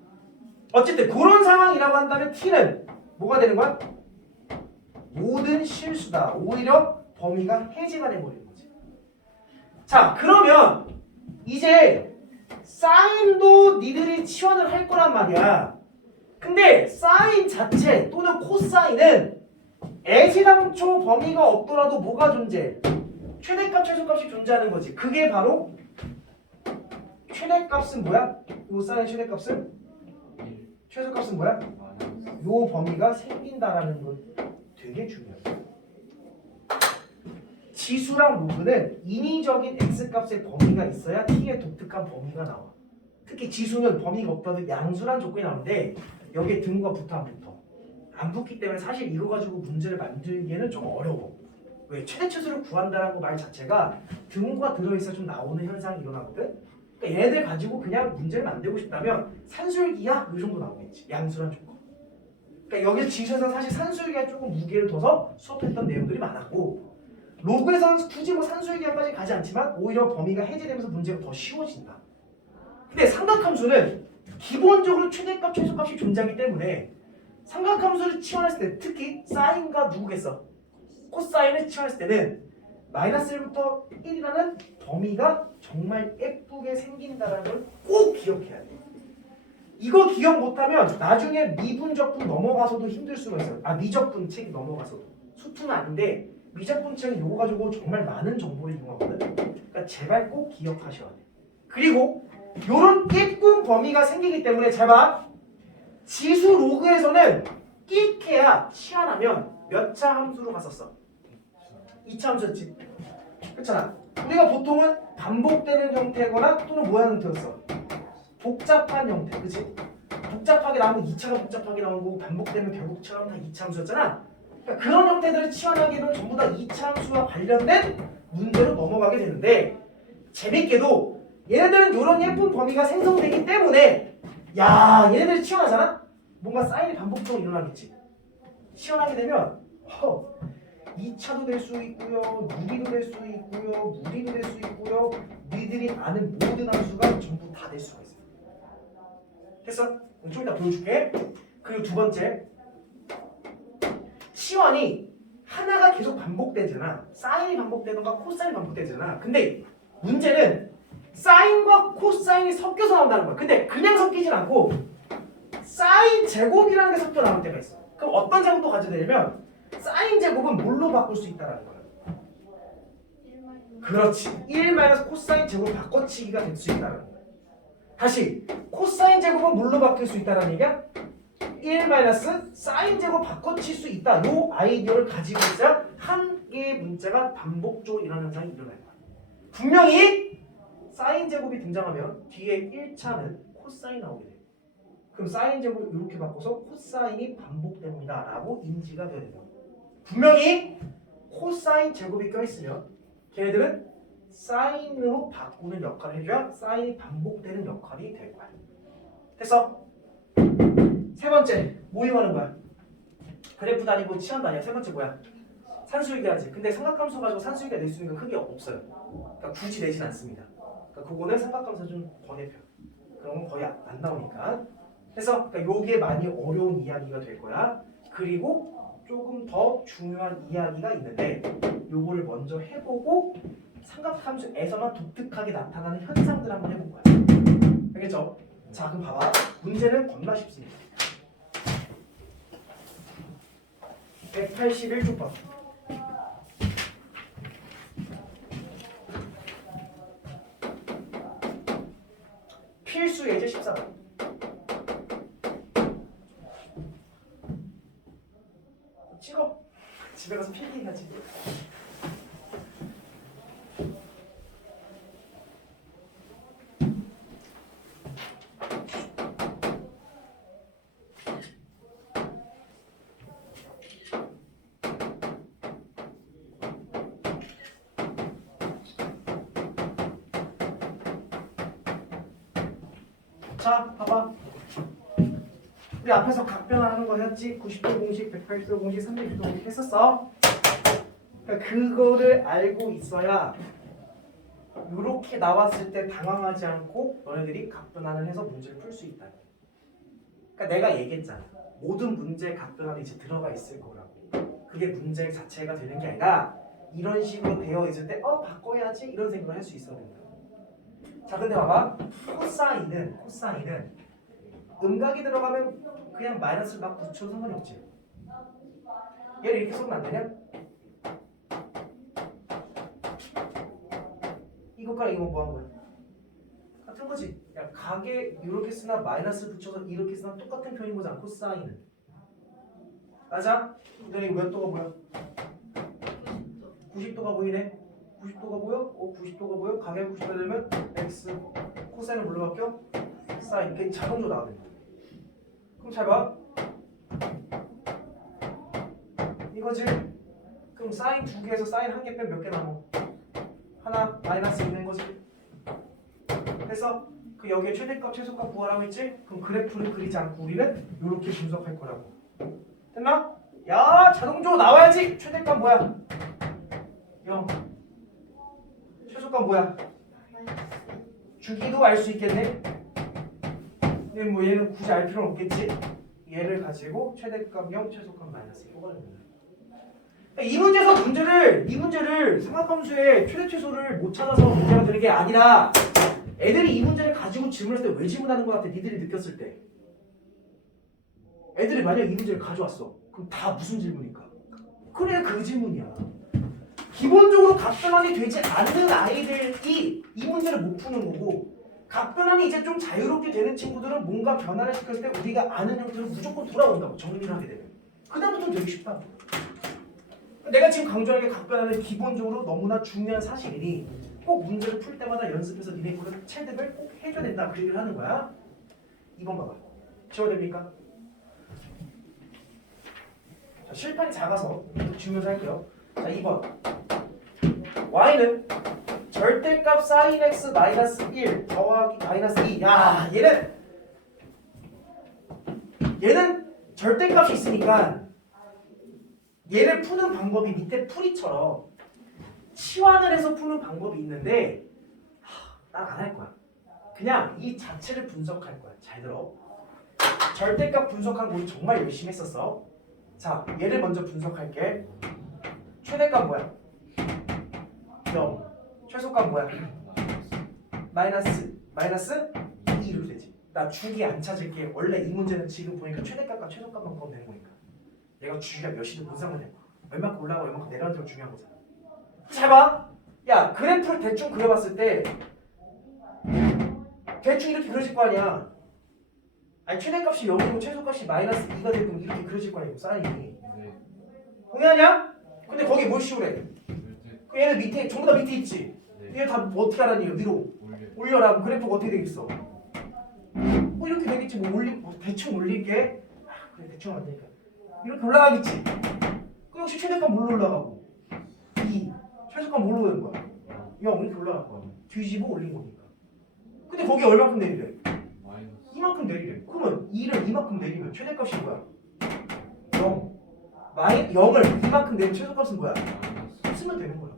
어쨌든 그런 상황이라고 한다면 t는 뭐가 되는 거야? 모든 실수다. 오히려 범위가 해제가 돼버리는 거지. 자, 그러면 이제 사인도 니들이 치환을 할 거란 말이야. 근데 사인 자체 또는 코사인은 애시당초 범위가 없더라도 뭐가 존재해? 최대값, 최소값이 존재하는 거지. 그게 바로 최대값은 뭐야? 요 사인 최대값은? 1 최소값은 뭐야? 마이너스 요 범위가 생긴다라는 건 되게 중요해. 지수랑 로그는 인위적인 x값의 범위가 있어야 t의 독특한 범위가 나와. 특히 지수는 범위가 없다도 양수란 조건이 나오는데 여기에 등호가 붙어 안 붙어? 안 붙기 때문에 사실 이거 가지고 문제를 만들기에는 좀 어려워. 왜? 최대치수를 구한다는 말 자체가 등호가 들어있어 좀 나오는 현상이 일어나거든. 그러니까 얘네들 가지고 그냥 문제를 만들고 싶다면 산술기야? 이 정도 나오겠지. 양수란 조건. 그러니까 여기 지수에서 사실 산술기에 조금 무게를 둬서 수업했던 내용들이 많았고 로그에서는 굳이 뭐 산술기까지 가지 않지만 오히려 범위가 해제되면서 문제가 더 쉬워진다. 근데 삼각함수는 기본적으로 최대값, 최소값이 존재하기 때문에 삼각함수를 치환했을 때 특히 사인과 누구겠어? 코사인을 치환했을 때는 마이너스 1부터 1이라는 범위가 정말 예쁘게 생긴다는 걸 꼭 기억해야 돼. 이거 기억 못하면 나중에 미분적분 넘어가서도 힘들 수가 있어요. 미적분 책이 넘어가서도. 수투는 아닌데 미적분 책은 이거 가지고 정말 많은 정보를 이용하거든. 그러니까 제발 꼭 기억하셔야 돼. 그리고 요런 예쁜 범위가 생기기 때문에 잘 봐. 지수 로그에서는 끽해야 치환하면 몇 차 함수로 갔었어? 2차 함수였지. 그렇잖아. 우리가 보통은 반복되는 형태거나 또는 뭐하는 형태였어? 복잡한 형태, 그치? 복잡하게 나오면 2차가 복잡하게 나오는 거고 반복되면 결국처럼 다 2차 함수였잖아. 그러니까 그런 형태들을 치환하기는 전부 다 2차 함수와 관련된 문제로 넘어가게 되는데 재밌게도 얘네들은 이런 예쁜 범위가 생성되기 때문에 야 얘네들이 치환하잖아? 뭔가 사인이 반복적으로 일어나겠지. 치환하게 되면 2차도 될 수 있고요, 6이도 될 수 있고요, 무리도 될 수 있고요. 니들이 아는 모든 함수가 전부 다 될 수가 있어요. 됐어? 좀 이따 보여줄게. 그리고 두 번째, 치환이 하나가 계속 반복되잖아. 사인이 반복되던가 코사인이 반복되잖아. 근데 문제는 사인과 코사인이 섞여서 나온다는 거야. 근데 그냥 섞이진 않고 사인 제곱이라는 게 섞여 나올 때가 있어. 그럼 어떤 제곱도 가져야 되냐면 사인 제곱은 뭘로 바꿀 수 있다는 거야. 그렇지. 1 코사인 제곱 바꿔치기가 될 수 있다는 거야. 다시 코사인 제곱은 뭘로 바뀔 수 있다는 얘기야? 1 사인 제곱 바꿔칠 수 있다. 요 아이디어를 가지고 있어야 한 개의 문자가 반복적으로 일어나는 현상이 일어날 거야. 분명히 사인 제곱이 등장하면 뒤에 1차는 코사인 나오게 돼. 그럼 사인 제곱을 이렇게 바꿔서 코사인이 반복됩니다 라고 인지가 돼야 돼요. 분명히 코사인 제곱이 껴있으면 걔네들은 사인으로 바꾸는 역할을 해줘야 사인이 반복되는 역할이 될 거야. 됐어? 세 번째 뭐 이용하는 거야? 그래프도 아니고 치환도 아니야. 세 번째 뭐야? 산수유기하지. 근데 삼각함수 가지고 산수유기가 낼 수 있는 건 크게 없어요. 그러니까 굳이 내진 않습니다. 그러니까 그거는 삼각함수 좀 번외표. 그런 건 거의 안 나오니까. 그래서 그러니까 요게 많이 어려운 이야기가 될 거야. 그리고 조금 더 중요한 이야기가 있는데 요거를 먼저 해보고 삼각함수에서만 독특하게 나타나는 현상들 한번 해볼 거야. 알겠죠? 자 그럼 봐봐. 문제는 겁나 쉽습니다. 181쪽. 필수 예제 14번. 찍어. 집에 가서 필기해야지. 자, 봐봐. 우리 앞에서 각변하는 거 했지? 90도 공식, 180도 공식, 360도 공식 했었어. 그러니까 그거를 알고 있어야 이렇게 나왔을 때 당황하지 않고 너네들이 각변환을 해서 문제를 풀 수 있다. 그러니까 내가 얘기했잖아. 모든 문제에 각변환이 이제 들어가 있을 거라고. 그게 문제 자체가 되는 게 아니라 이런 식으로 되어 있을 때 바꿔야지 이런 생각을 할 수 있어야 된다. 자, 근데 봐봐. 코사인은 음각이 들어가면 그냥 마이너스를 막 붙여도 상관이 없지. 얘를 이렇게 쓰면 안 되냐? 이거랑 이거 뭐 한 거야? 같은 거지. 야, 각에 이렇게 쓰나 마이너스 붙여서 이렇게 쓰나 똑같은 표현인 거잖아. 코사인은. 맞아? 근데 이거 몇 도가 보여? 90도가 보이네. 90도가 보여? 90도가 보여? 각에 90도가 되면 x 코사인은 뭘로 바뀌어? 사인. 이게 자동으로 나와야 돼. 그럼 잘 봐. 이거지. 그럼 사인 2개에서 사인 1개 빼면 몇 개 남아? 하나 마이너스 있는 거지. 그래서 그 여기에 최대값 최소값 구하라고 했지? 그럼 그래프를 그리지 않고 우리는 이렇게 분석할 거라고. 됐나? 야, 자동적으로 나와야지. 최대값 뭐야? 0. 최소값 뭐야? 주기도 알 수 있겠네. 근데 뭐 얘는 굳이 알 필요는 없겠지. 얘를 가지고 최대값 0, 최소값 마이너스 이거가 됩니다. 이 문제를 삼각함수의 최대 최소를 못 찾아서 문제가 되는 게 아니라 애들이 이 문제를 가지고 질문했을 때 왜 질문하는 것 같아? 니들이 느꼈을 때 애들이 만약 이 문제를 가져왔어. 그럼 다 무슨 질문일까? 그래, 그 질문이야. 기본적으로 각변환이 되지 않는 아이들이 이 문제를 못 푸는 거고, 각변환이 이제 좀 자유롭게 되는 친구들은 뭔가 변화를 시켰을 때 우리가 아는 형태로 무조건 돌아온다고. 정리를 하게 되면 그다음부터는 되게 쉽다. 내가 지금 강조하는 게 각변환은 기본적으로 너무나 중요한 사실이니 꼭 문제를 풀 때마다 연습해서 니네 거를 체득을 꼭 해줘야 된다, 그 얘기를 하는 거야. 2번 봐봐. 지워야 됩니까? 자, 실판이 작아서 지우면서 할게요. 자, 2번. y는 절대값 sin x 마이너스 1 더하기 마이너스 2. 야, 얘는 절대값이 있으니까 얘를 푸는 방법이 밑에 풀이처럼 치환을 해서 푸는 방법이 있는데 난 안 할 거야. 그냥 이 자체를 분석할 거야. 잘 들어. 절대값 분석한 거 우리 정말 열심히 했었어. 자, 얘를 먼저 분석할게. 최대값 뭐야? 0. 최소값 뭐야? 마이너스 2 이렇게 되지. 나 주기 안 찾을게. 원래 이 문제는 지금 보니까 최대값과 최소값만 구하면 되는 거니까. 얘가 주기가 몇이든 뭔 상관이야. 얼마큼 올라가고 얼마큼 내려가는 게 중요한 거잖아. 잘 봐. 야, 그래프를 대충 그려봤을 때 대충 이렇게 그려질 거 아니야. 아니, 최대값이 0이고 최소값이 마이너스 2가 되면 이렇게 그려질 거 아니야. 사인이. 네. 동의하냐? 근데 거기 뭘 씌우래? 절대. 그 얘는 밑에 전부 다 밑에 있지. 네. 얘 다 어떻게 하라니? 위로 올려라. 그럼 그래프가 어떻게 되겠어? 뭐 이렇게 되겠지. 뭐 대충 올릴게. 그래, 대충 안 되니까 이렇게 올라가겠지. 그 역시 최대값 뭘로 올라가고 2. 최소값 뭘로 되는 거야? 0 이렇게 올라갈 거야. 뒤집어 올린 거니까. 근데 거기 얼마큼 내리래? 마이너스. 이만큼 내리래. 그러면 2를 이만큼 내리면 최대값이 뭐야? 0. 0을 이만큼 내리면 최소값은 뭐야? 마이너스. 쓰면 되는 거야.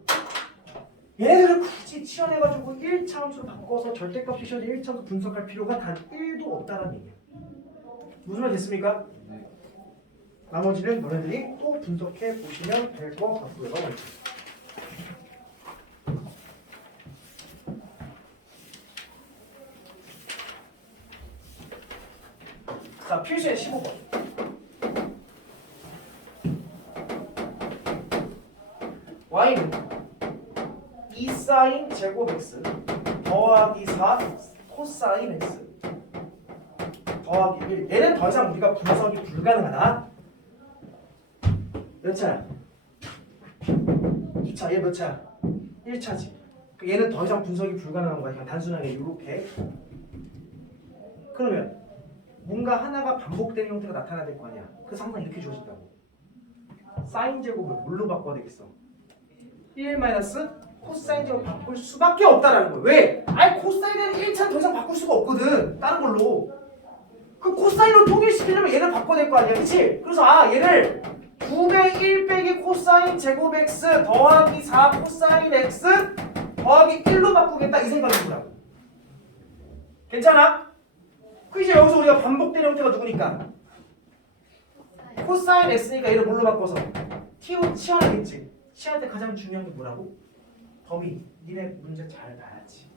얘네들을 굳이 치환해가지고 1차함수로 바꿔서 절대값 시셔서 1차함수 분석할 필요가 단 1도 없다는 얘기야. 무슨 말 됐습니까? 네. 나머지는 너네들이 또 분석해 보시면 될 것 같고요. 자, 필수의 15번. y는 2sin 제곱 x 더하기 4 코사인 x 더하기 1. 얘는 더 이상 우리가 분석이 불가능하다. 몇 차야? 2차. 얘 몇 차야? 1차지. 얘는 더 이상 분석이 불가능한 거야. 그냥 단순하게 이렇게. 그러면 뭔가 하나가 반복되는 형태가 나타나야 될 거 아니야. 그래서 항상 이렇게 주어진다고. 사인 제곱을 뭘로 바꿔야 되겠어? 1 마이너스 코사인 제곱 바꿀 수밖에 없다라는 거야. 왜? 아니 코사인은 1차는 더 이상 바꿀 수가 없거든. 다른 걸로. 그 코사인으로 통일시키려면 얘를 바꿔야 될 거 아니야. 그치? 그래서 얘를 9배 1 빼기 코사인 제곱 x 더하기 4 코사인 x 더하기 1로 바꾸겠다 이 생각인 거라고. 괜찮아? 그 이제 여기서 우리가 반복되는 형태가 누구니까? 코사인 x니까 얘를 뭘로 바꿔서? t로 치환하겠지. 치환할 때 가장 중요한 게 뭐라고? 범위. 니네 문제 잘 봐야지.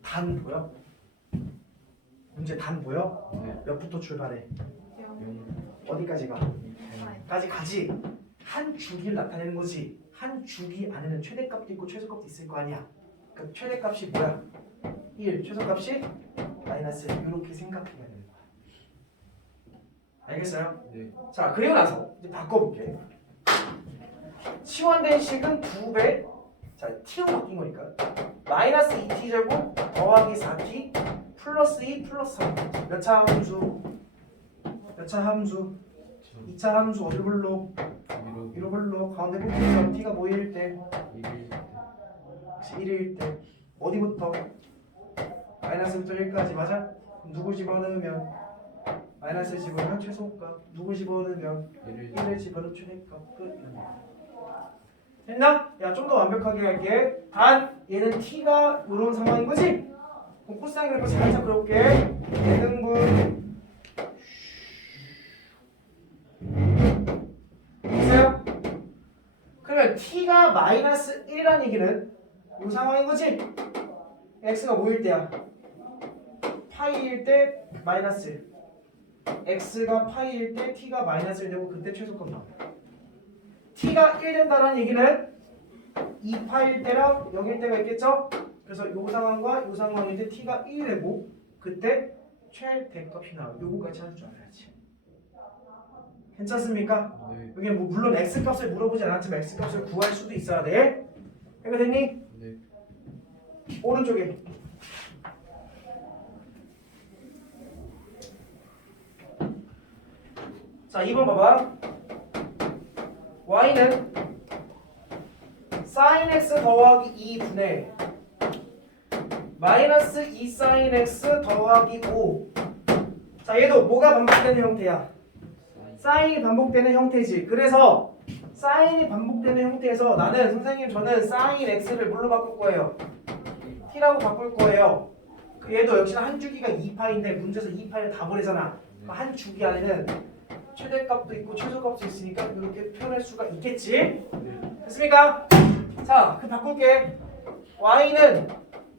단 보여? 문제 단 보여? 네. 몇부터 출발해? 영. 어디까지 가? 영. 까지 가지. 한 주기를 나타내는 거지. 한 주기 안에는 최대값도 있고 최소값도 있을 거 아니야. 그럼 최대값이 뭐야? 1, 최소값이 마이너스 1 이렇게 생각해야 되는 거야. 알겠어요? 네. 자, 그리고 나서 이제 바꿔볼게. 치환된 식은 2배. 자, t로 바뀐 거니까 마이너스 2t 제곱 더하기 4t 플러스 2 플러스 3. 몇 차 함수? 몇 차 함수? 2차 함수 어디로 불러? 위로 불러. 가운데 꼭지점 t가 뭐일 때? 1일 때. 어디부터? 마이너스부터 1까지 맞아? 누구 집어넣으면? 마이너스 집어넣으면 최소값. 누구 집어넣으면? 1을 집어넣으면 최대값. 끝. 됐나? 야, 좀 더 완벽하게 할게. 단 얘는 t가 이런 상황인 거지? 그럼 코사인 그래프 살짝 그려볼게. 대등분 됐어요? 그러면 t가 마이너스 1이라는 얘기는 이 상황인 거지? x가 뭐일 때야? 파이일 때 마이너스 1. x가 파이일 때 t가 마이너스 1 되고 그때 최소값 나와. t가 1 된다는 얘기는 2파일 때랑 0일 때가 있겠죠? 그래서 이 상황과 이 상황일 때 t가 1이 되고 그때 최대값이 나와. 요거까지 찾을 줄 알아야지. 괜찮습니까? 네. 여기 뭐 물론 x값을 물어보지 않았지만 x값을 구할 수도 있어야 돼. 이거 됐니? 네. 오른쪽에 자 2번 봐봐. y는 sin x 더하기 2분의 마이너스 2 sin x 더하기 5. 자 얘도 뭐가 반복되는 형태야? 사인이 반복되는 형태지. 그래서 사인이 반복되는 형태에서 나는 선생님 저는 sin x를 뭘로 바꿀 거예요? t라고 바꿀 거예요. 그 얘도 역시나 한 주기가 2파인데 문제에서 2파를 다 버리잖아. 한 주기 안에는 최대값도 있고 최소값도 있으니까 이렇게 표현할 수가 있겠지? 됐습니까? 자, 그 바꿀게. y는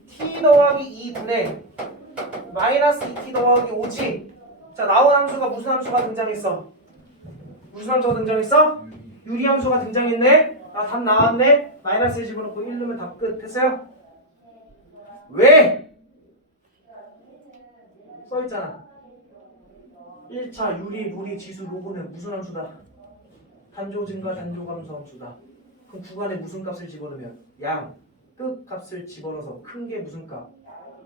t 더하기 2분의 마이너스 2t 더하기 5지. 자, 나온 함수가 무슨 함수가 등장했어? 무슨 함수가 등장했어? 유리함수가 등장했네. 답 나왔네. 마이너스 1 집어넣고 1 넣으면 답 끝. 됐어요? 왜? 써있잖아. 1차 유리, 무리, 지수, 로그는 무슨 함수다? 단조 증가, 단조 감소 함수다. 그럼 구간에 무슨 값을 집어넣으면? 양, 끝 값을 집어넣어서 큰 게 무슨 값?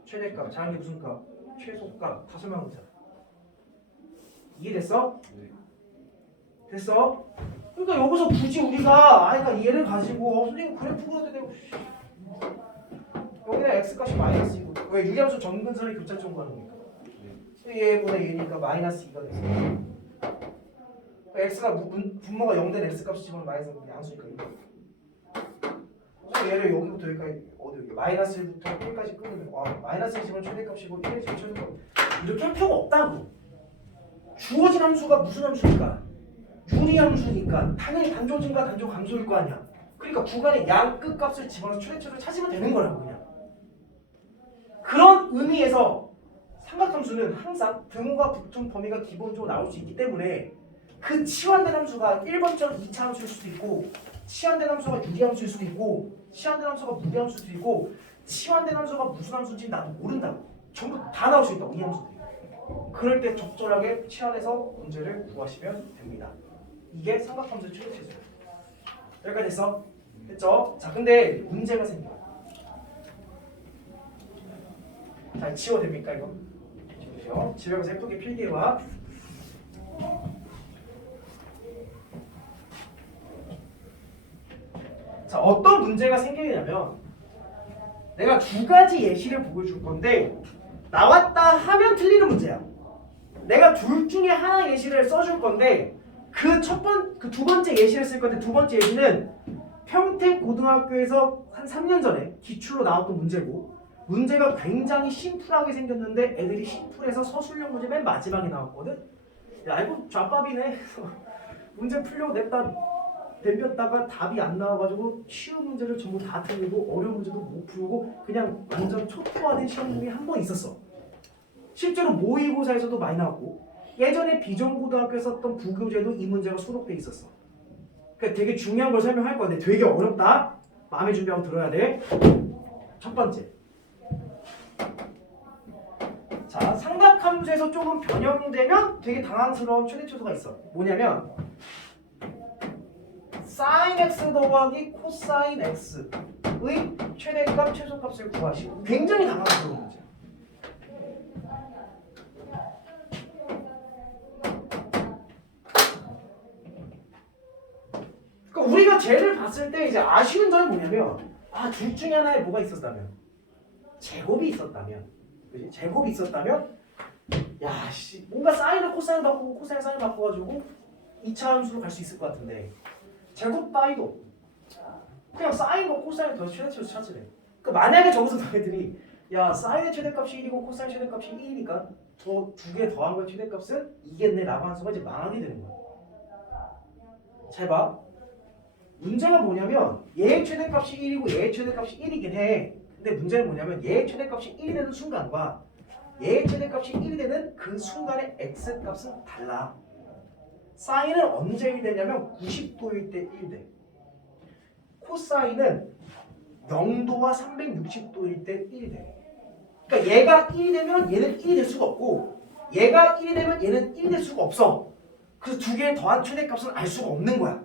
최대값, 작은 게 무슨 값? 최소값. 다 설명하잖아. 이해됐어? 네. 됐어? 그러니까 여기서 굳이 우리가 그러니까 얘를 가지고 선생님 그래프 그려도 되고 여기는 x값이 마이너스이고 왜 유리함수 점근선이 교차점 가는 거니까 얘분의 얘니까 마이너스 2가 됐어. x가 분모가 0 된 x값이 집어넣으면 마이너스 양수니까 이거. 그래서 얘를 여기부터 여기까지 어디 여기 마이너스 1부터 1까지 끊으면 마이너스 1 집어넣으면 최대값이고 1 집어넣으면 최소값. 이렇게 할 필요가 없다고. 주어진 함수가 무슨 함수니까? 유리함수니까 당연히 단조 증가 단조 감소일 거 아니야. 그러니까 구간에 양 끝값을 집어넣어서 최대값을 찾으면 되는 거라고 그냥. 그런 의미에서 삼각함수는 항상 등호가 붙은 범위가 기본적으로 나올 수 있기 때문에 그 치환된 함수가 1번처럼 2차 함수일 수도 있고 치환된 함수가 유리함수일 수도 있고 치환된 함수가 무리함수일 수도 있고 치환된 함수가 무슨 함수인지 나도 모른다고. 전부 다 나올 수 있다고 이 함수들이. 그럴 때 적절하게 치환해서 문제를 구하시면 됩니다. 이게 삼각함수의 최대치수예요. 여기까지 됐어? 됐죠? 자, 근데 문제가 생겨요. 자, 지워도 됩니까 이거? 지우세요. 집에 가서 예쁘게 필기해봐. 자, 어떤 문제가 생기냐면 내가 두 가지 예시를 보여줄 건데 나왔다 하면 틀리는 문제야. 내가 둘 중에 하나 예시를 써줄 건데 그 두 번째 예시를 쓸 건데 두 번째 예시는 평택 고등학교에서 한 3년 전에 기출로 나왔던 문제고 문제가 굉장히 심플하게 생겼는데 애들이 심플해서 서술형 문제 맨 마지막에 나왔거든. 야 이거 좌밥이네. 문제 풀려고 냈다 덤볐다가 답이 안 나와가지고 쉬운 문제를 전부 다 틀리고 어려운 문제도 못 풀고 그냥 완전 초토화된 시험이 한 번 있었어. 실제로 모의고사에서도 많이 나왔고 예전에 비전고등학교에 썼던 부교재도 이 문제가 수록돼 있었어. 그러니까 되게 중요한 걸 설명할 건데 되게 어렵다. 마음의 준비하고 들어야 돼. 첫 번째. 자, 삼각함수에서 조금 변형되면 되게 당황스러운 최대치수가 있어. 뭐냐면 sin x 더하기 코사인 x의 최대값 최소값을 구하시고 굉장히 당황스러운 문제야. 그러니까 우리가 쟤를 봤을 때 이제 아쉬운 점이 뭐냐면 둘 중에 하나에 뭐가 있었다면 제곱이 있었다면 그치? 제곱이 있었다면 야씨 뭔가 사인을 코사인 바꾸고 코사인 사인 바꿔가지고 2차 함수로 갈 수 있을 것 같은데 제곱 따위도 그냥 사인과 코사인 더 최대치수 찾으래. 그러니까 만약에 저기서 너희들이 야 사인의 최대값이 1이고 코사인 최대값이 1이니까 저 두 개 더한 거의 최대값은 이겠네 라고 한 수가 이제 망하게 되는 거야. 잘 봐. 문제가 뭐냐면 얘의 최대값이 1이고 얘의 최대값이 1이긴 해. 근데 문제는 뭐냐면 얘의 최대값이 1이 되는 순간과 얘의 최대값이 1이 되는 그 순간의 x값은 달라. 사인은 언제 1이 되냐면 90도일 때 1돼. 코사인은 0도와 360도일 때 1이 돼. 그러니까 얘가 1이 되면 얘는 1이 될 수가 없고 얘가 1이 되면 얘는 1이 될 수가 없어. 그래서 두 개의 더한 최대값은 알 수가 없는 거야.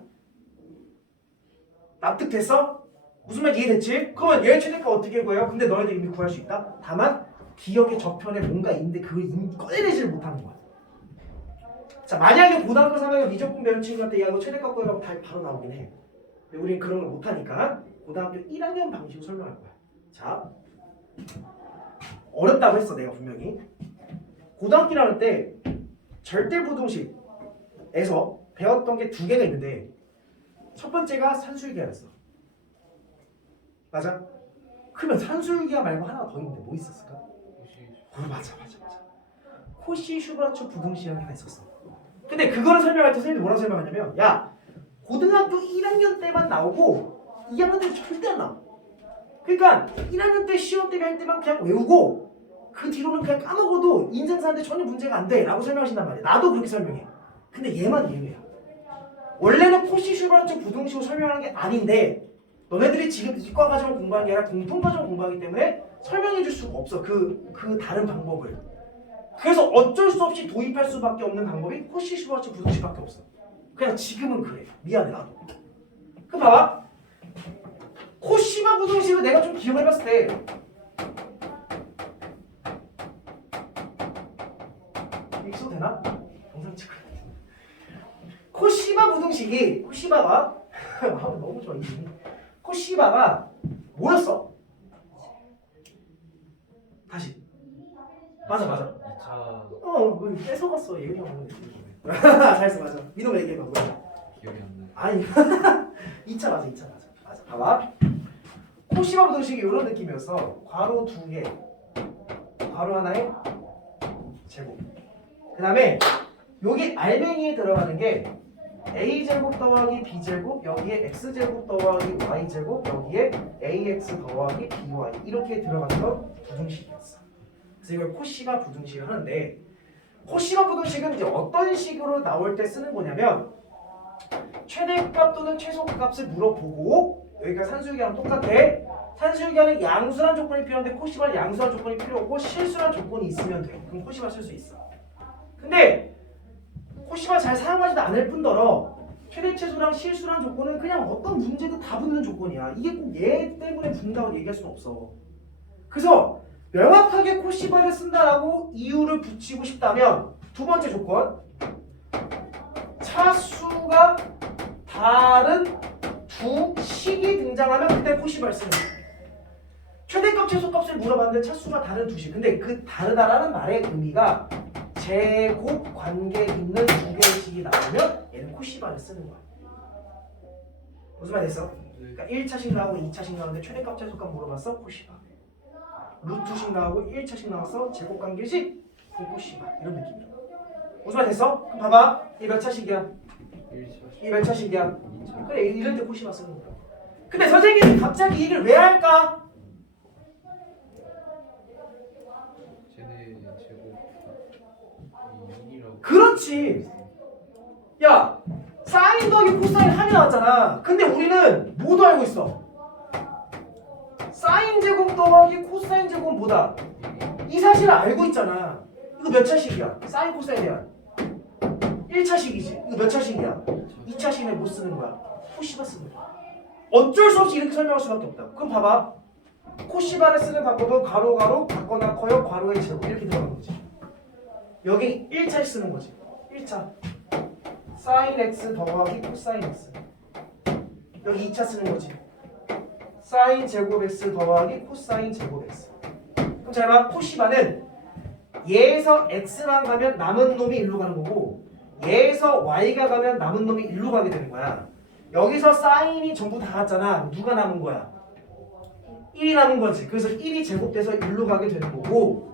납득됐어? 무슨 말 이해됐지? 그러면 얘 최대값 어떻게 구해요? 근데 너희들 이미 구할 수 있다? 다만 기억의 저편에 뭔가 있는데 그걸 이미 꺼내내지를 못하는 거야. 자, 만약에 고등학교 3학년 미적분 배운 친구한테 야 이거 최대값 구해라고 바로 나오긴 해. 근데 우리는 그런 걸 못하니까 고등학교 1학년 방식으로 설명할 거야. 자, 어렵다고 했어 내가 분명히. 고등학교 1학년 때 절대부등식에서 배웠던 게 두 개가 있는데 첫 번째가 산술기하였어. 맞아? 그러면 산술기하 말고 하나 더 있는데 뭐 있었을까? 맞아. 코시 슈브라츠 부등식이 하나 있었어. 근데 그거를 설명할 때 선생님이 뭐라고 설명하냐면 야 고등학교 1학년 때만 나오고 2학년 때는 절대 안 나와. 그러니까 1학년 때 시험 때문에 할 때만 그냥 외우고 그 뒤로는 그냥 까먹어도 인생 사는데 전혀 문제가 안 돼 라고 설명하신단 말이야. 나도 그렇게 설명해. 근데 얘만 예외야. 원래는 코시 슈브라츠 부등식으로 설명하는 게 아닌데 너네들이 지금 이과 과정을 공부하는 게 아니라 공통 과정을 공부하기 때문에 설명해 줄 수가 없어. 그 다른 방법을. 그래서 어쩔 수 없이 도입할 수밖에 없는 방법이 코시 슈브라츠 부등식밖에 없어. 그냥 지금은 그래. 미안해 나도. 그럼 봐봐. 코시바 부등식을 내가 좀 기억을 해봤을 때 읽어도 되나? 영상 찍어야 돼. 코시바 부등식이 코시바가 너무 좋아 이름이. 코시바가 뭐였어? 다시. 맞아. 2차 뺏어갔어 얘기가 없는데. 잘했어 맞아. 민호가 얘기해봐 뭐야? 기억이 안 나요. 아니 2차 맞아. 봐봐. 코시바 부등식이 이런 느낌이었어. 괄호 2개, 괄호 하나에 제곱. 그 다음에 여기 알맹이에 들어가는 게 a제곱 더하기 b제곱 여기에 x제곱 더하기 y제곱 여기에 ax 더하기 by 이렇게 들어가는 부등식이었어. 그래서 이걸 코시바 부등식을 하는데 코시바 부등식은 이제 어떤 식으로 나올 때 쓰는 거냐면 최대값 또는 최소값을 물어보고 여기가 산술기랑 똑같아. 산술기하는 양수란 조건이 필요한데 코시발 양수란 조건이 필요 없고 실수란 조건이 있으면 돼. 그럼 코시발 쓸 수 있어. 근데 코시발 잘 사용하지도 않을 뿐더러 최대최소랑 실수란 조건은 그냥 어떤 문제도 다 붙는 조건이야. 이게 꼭 얘 때문에 붙는다고 얘기할 수는 없어. 그래서 명확하게 코시발을 쓴다라고 이유를 붙이고 싶다면 두 번째 조건, 차수가 다른 두 식이 등장하면 그때 코시발 쓰는 거야. 최대값 최소값을 물어봤는데 차수가 다른 두 식. 근데 그 다르다라는 말의 의미가 제곱 관계 있는 두 개의 식이 나오면 얘는 코시발을 쓰는 거야. 무슨 말 됐어? 그러니까 1차식 나오고 2차식 나오는데 최대값 최소값 물어봤어? 코시발. 루트식 나오고 1차식 나왔어? 제곱 관계식? 그럼 코시발. 이런 느낌이야. 무슨 말 됐어? 그럼 봐봐. 이 몇 차식이야? 1차, 이 몇 차식이야? 2차. 그래, 이럴 때 코시발 쓰는 거야. 근데 선생님이 갑자기 얘기를 왜 할까? 쟤네 제곱 이 1이라고. 그렇지. 야, 사인 더하기 코사인 합이 나왔잖아. 근데 우리는 뭐도 알고 있어? 사인 제곱 더하기 코사인 제곱은 뭐다? 이 사실을 알고 있잖아. 이거 몇 차식이야? 사인 코사인에 대한 1차식이지. 이거 몇 차식이야? 2차식에 못 쓰는 거야. 코시바 쓰는 거야. 어쩔 수 없이 이렇게 설명할 수밖에 없다. 그럼 봐봐. 코시바를 쓰는 방법은 가로 가로 받거나 커요 괄호의 제곱 이렇게 들어가는 거지. 여기 1차식 쓰는 거지. 1차 사인 x 더하기 코사인 x. 여기 2차 쓰는 거지. 사인 제곱 x 더하기 코사인 제곱 x. 그럼 잘 봐. 코시바는 얘에서 x만 가면 남은 놈이 일로 가는 거고 얘에서 y가 가면 남은 놈이 일로 가게 되는 거야. 여기서 사인이 전부 다 갔잖아. 누가 남은 거야? 1이 남은 거지. 그래서 1이 제곱돼서 일로 가게 되는 거고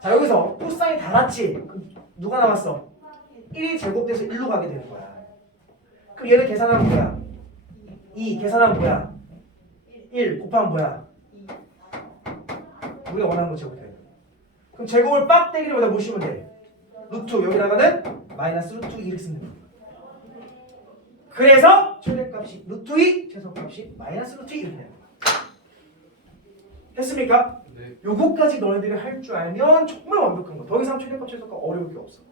자 여기서 코사인 다 같이 그럼 누가 남았어? 1이 제곱돼서 일로 가게 되는 거야. 그럼 얘를 계산하면 뭐야? 2 계산하면 뭐야? 1 곱하면 뭐야? 우리가 원하는 거 제곱해. 그럼 제곱을 빡대기를 여기다 못 씌우면 돼. 루트 여기다가는 마이너스 루트 2를 쓰는 거야. 그래서 최대값이 루트 2 최소값이 마이너스 루트 2 이렇게 되는 거야. 됐습니까? 네. 요거까지 너네들이 할 줄 알면 정말 완벽한 거야. 더 이상 최대값 최소값 어려울 게 없어.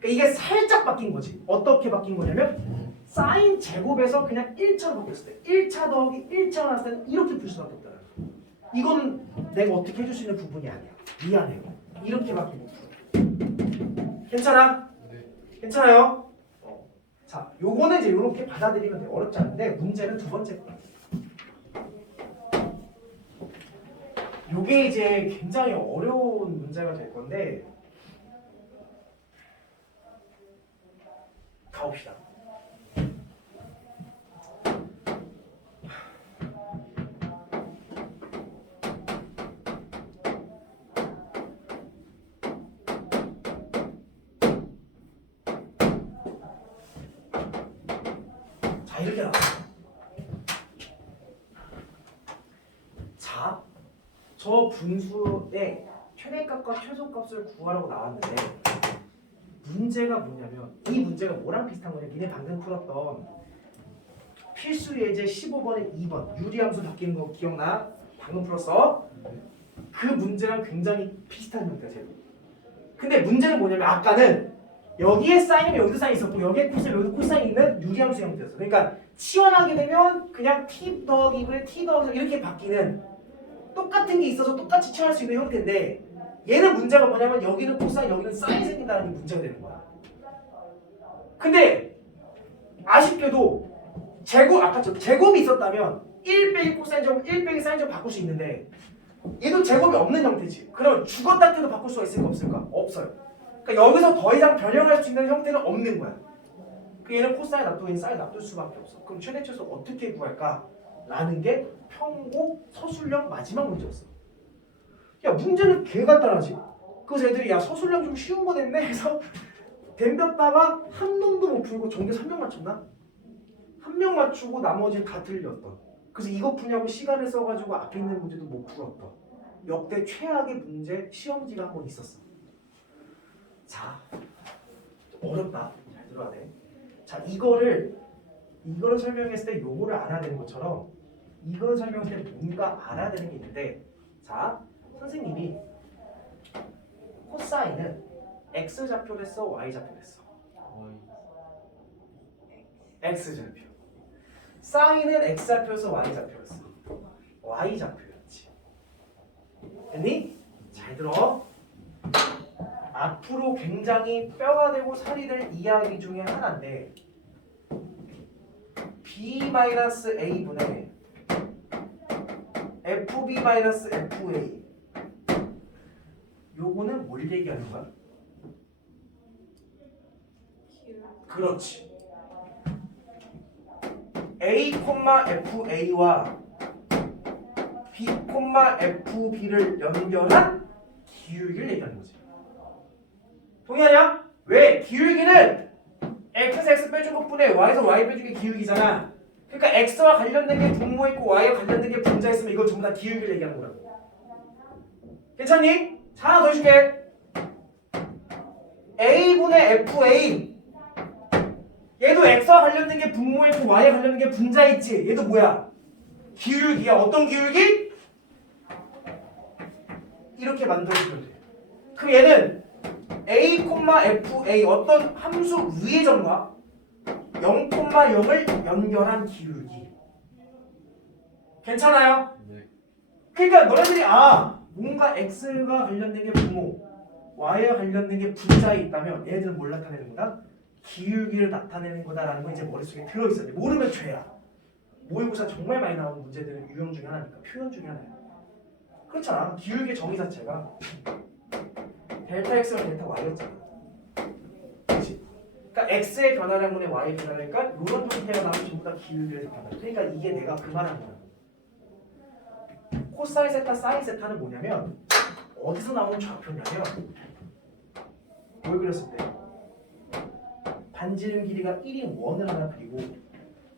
그러니까 이게 살짝 바뀐 거지. 어떻게 바뀐 거냐면 사인 제곱에서 그냥 1차로 바뀌었을 때 1차 더하기 1차가 나왔을 때는 이렇게 풀 수밖에 없다. 이거는 내가 어떻게 해줄 수 있는 부분이 아니야. 미안해. 이렇게 바뀌는 거야. 괜찮아? 네. 괜찮아요? 자, 요거는 이제 이렇게 받아들이면 돼. 어렵지 않은데 문제는 두 번째 거야. 요게 이제 굉장히 어려운 문제가 될 건데 가봅시다. 자 이렇게 나와. 자, 저 분수의 최대값과 최소값을 구하라고 나왔는데 문제가 뭐냐면 이 문제가 뭐랑 비슷한 거냐? 니네 방금 풀었던 필수 예제 15번에 2번 유리함수 바뀌는 거 기억나? 방금 풀었어? 그 문제랑 굉장히 비슷한 형태야. 근데 문제는 뭐냐면 아까는 여기에 사인이면 여기도 사인이 있었고 여기에 코사인 여기도 코사인이 있는 유리함수 형태였어. 그러니까 치환하게 되면 그냥 t 더하기 2분의 t 더하기 이렇게 바뀌는 똑같은 게 있어서 똑같이 치환할 수 있는 형태인데 얘는 문제가 뭐냐면 여기는 코사인 여기는 사인이 생긴다는 게 문제가 되는 거야. 근데 아쉽게도 아까처럼 제곱이 있었다면 1 빼기 코사인 제곱 1 빼기 사인 제곱 바꿀 수 있는데 얘도 제곱이 없는 형태지. 그럼 죽었다 해도 바꿀 수가 있을까 없을까? 없어요. 그러니까 여기서 더 이상 변형할 수 있는 형태는 없는 거야. 그 얘는 코사인 납두고 얘는 사인 납둘 수밖에 없어. 그럼 최대 최소 어떻게 구할까? 라는 게 평고 서술형 마지막 문제였어. 야 문제는 개 간단하지. 그래서 애들이 야 서술형 좀 쉬운 거 냈네 해서 덤볐다가 한 놈도 못 풀고 전교 3명 맞췄나? 한 명 맞추고 나머지 다 틀렸던. 그래서 이거 푸냐고 시간을 써가지고 앞에 있는 문제도 못 풀었던 역대 최악의 문제 시험지가 한 번 있었어. 자, 좀 어렵다. 잘 들어야 돼. 자, 이거를 설명했을 때 요거를 알아야 되는 것처럼 이걸 설명할 때 뭔가 알아야 되는 게 있는데, 자, 선생님이 코사인은 x 좌표를 써, y 좌표를 써. x 좌표. 사인은 x 좌표에서 y 좌표였어. y 좌표였지. 됐니? 잘 들어. 앞으로 굉장히 뼈가 되고 살이 될 이야기 중에 하나인데 b-a분의 fb-fa 요거는 뭘 얘기하는 거야? 그렇지. a,fa와 b,fb를 연결한 기울기를 얘기하는 거지. 동의하냐? 왜? 기울기는 x에서 x 빼준 것뿐에 y에서 y 빼준 게 기울기잖아. 그러니까 x와 관련된 게 분모 있고 y와 관련된 게 분자 있으면 이걸 전부 다 기울기를 얘기하는 거라고. 괜찮니? 자, 하나 더 줄게. a분의 fa 얘도 x와 관련된 게 분모 있고 y와 관련된 게 분자 있지. 얘도 뭐야? 기울기야. 어떤 기울기? 이렇게 만들어주면 돼. 그럼 얘는 a, fa 어떤 함수 위의 점과 0,0을 연결한 기울기. 괜찮아요? 네. 그러니까 너네들이 뭔가 x가 관련된 게 분모, y와 관련된 게 분자에 있다면 얘네들은 뭘 나타내는 거다? 기울기를 나타내는 거다라는 거 이제 머릿속에 들어있어야 돼. 모르면 죄야. 모의고사 정말 많이 나오는 문제들은 유형 중에 하나니까, 표현 중에 하나야. 그렇잖아. 기울기의 정의 자체가 델타 x랑 델타 y였잖아. 그렇지? 그러니까 x의 변화량분의 y의 변화량이니까 이런 형태가 나오면 전부 다 기울기를 대표한다. 그러니까 이게 내가 그 말한 거야. 코사인 세타, 사인 세타는 뭐냐면 어디서 나오는 좌표냐면 뭘 그렸을 때 반지름 길이가 1인 원을 하나 그리고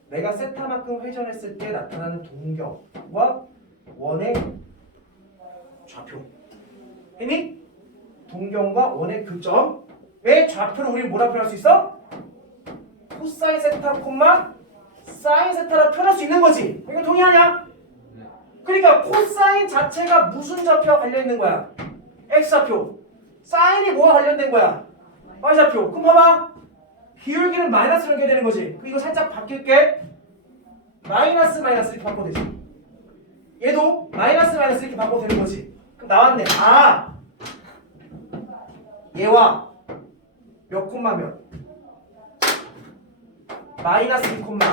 내가 세타만큼 회전했을 때 나타나는 동경과 원의 좌표. 했니? 동경과 원의 교점의 좌표를 우리 뭐라 표현할 수 있어? 코사인 세타, 사인 세타라 표현할 수 있는 거지. 이거 동의하냐? 네. 그러니까 코사인 자체가 무슨 좌표와 관련 있는 거야? x 좌표. 사인이 뭐와 관련된 거야? y 좌표. 그럼 봐봐. 기울기는 마이너스로 연결되는 거지. 이거 살짝 바뀔게. 마이너스 이렇게 바꿔도 되지. 얘도 마이너스 이렇게 바꿔도 되는 거지. 그럼 나왔네. 얘와 몇 콤마 몇? 마이너스 2 콤마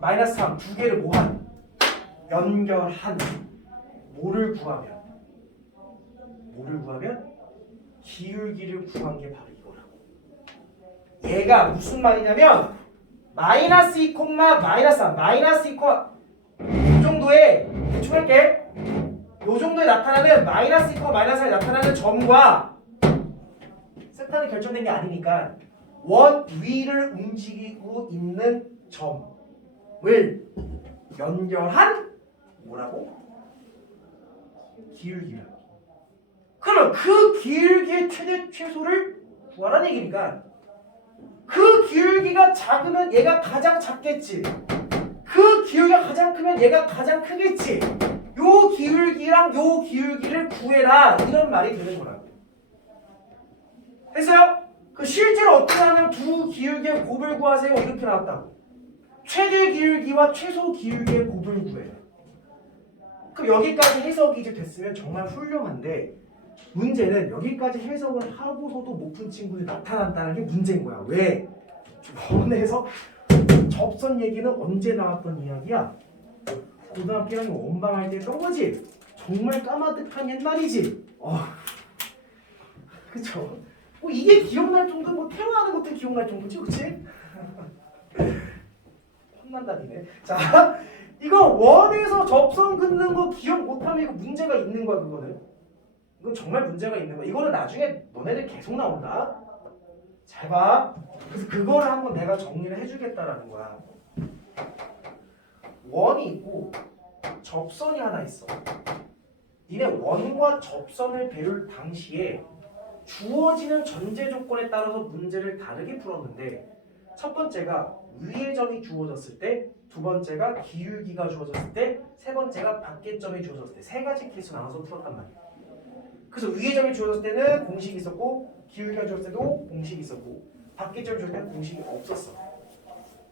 마이너스 3 두 개를 뭐한? 연결한 뭐를 구하면 기울기를 구한 게 바로 이거라고. 얘가 무슨 말이냐면 마이너스 2 콤마 마이너스 3 마이너스 2 콤마 이 정도의 대충 할게. 요 정도에 나타나는 마이너스 2 콤마 마이너스 3에 나타나는 점과 세타는 결정된 게 아니니까 원 위를 움직이고 있는 점을 연결한 뭐라고? 기울기라고. 그럼 그 기울기의 최대 최소를 구하라는 얘기니까 그 기울기가 작으면 얘가 가장 작겠지. 그 기울기가 가장 크면 얘가 가장 크겠지. 요 기울기랑 요 기울기를 구해라 이런 말이 되는 거라고. 됐어요? 그 실제로 어떻게 하면 두 기울기의 곱을 구하세요 이렇게 나왔다고. 최대 기울기와 최소 기울기의 곱을 구해요. 그럼 여기까지 해석이 이제 됐으면 정말 훌륭한데 문제는 여기까지 해석을 하고서도 못 푼 친구들이 나타난다는 게 문제인 거야. 왜? 원에서 접선 얘기는 언제 나왔던 이야기야? 고등학교 1학년 원방할 때 했던 거지? 정말 까마득한 옛날이지? 그쵸? 뭐 이게 기억날 정도, 뭐 태어나는 것도 기억날 정도지, 그치? 혼난다 니네. 자, 이거 원에서 접선 긋는 거 기억 못하면 이거 문제가 있는 거야. 그거는 이건 정말 문제가 있는 거야. 이거는 나중에 너네들 계속 나온다. 잘 봐. 그래서 그거를 한번 내가 정리를 해주겠다라는 거야. 원이 있고 접선이 하나 있어. 니네 원과 접선을 배울 당시에 주어지는 전제 조건에 따라서 문제를 다르게 풀었는데 첫 번째가 위의 점이 주어졌을 때 두 번째가 기울기가 주어졌을 때, 세 번째가 밖에 점이 주어졌을 때 세 가지 케이스 나눠서 풀었단 말이야. 그래서 위에 점이 주어졌을 때는 공식이 있었고 기울기가 주어졌을 때도 공식이 있었고 밖에 점이 주어졌을 때는 공식이 없었어.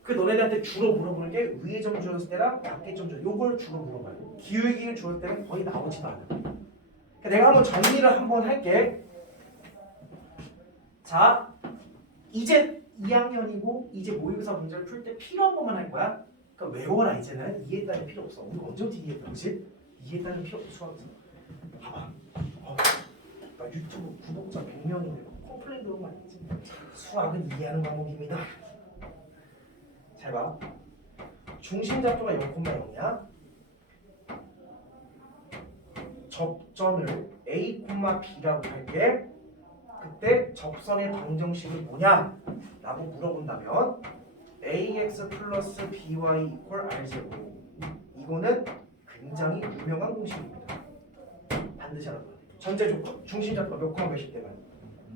그 너네들한테 주로 물어보는 게 위에 점 주어졌을 때랑 밖에 점 주어졌을 때 요걸 주로 물어봐요. 기울기를 주어졌을 때는 거의 나오지도 않아. 그러니까 내가 한번 정리를 한번 할게. 자, 이제 2학년이고 이제 모의고사 문제를 풀 때 필요한 것만 할 거야. 그러니까 외워라. 이제는 이해했다는 필요 없어. 우리 언제부터 이해했다, 그렇지? 이해했다는 필요 없어. 수학에서. 봐봐. 나 유튜브 구독자 100명인데 컴플레인 들어온 거 아니지? 수학은 이해하는 과목입니다. 잘 봐. 중심좌표가 0,0이야. 접점을 A, B라고 할게. 그때 접선의 방정식이 뭐냐? 라고 물어본다면 ax 플러스 by 이퀄 r제곱. 이거는 굉장히 유명한 공식입니다. 반드시 알아둬야 돼. 전제 조건, 중심좌표가 몇 콤마 몇일 때만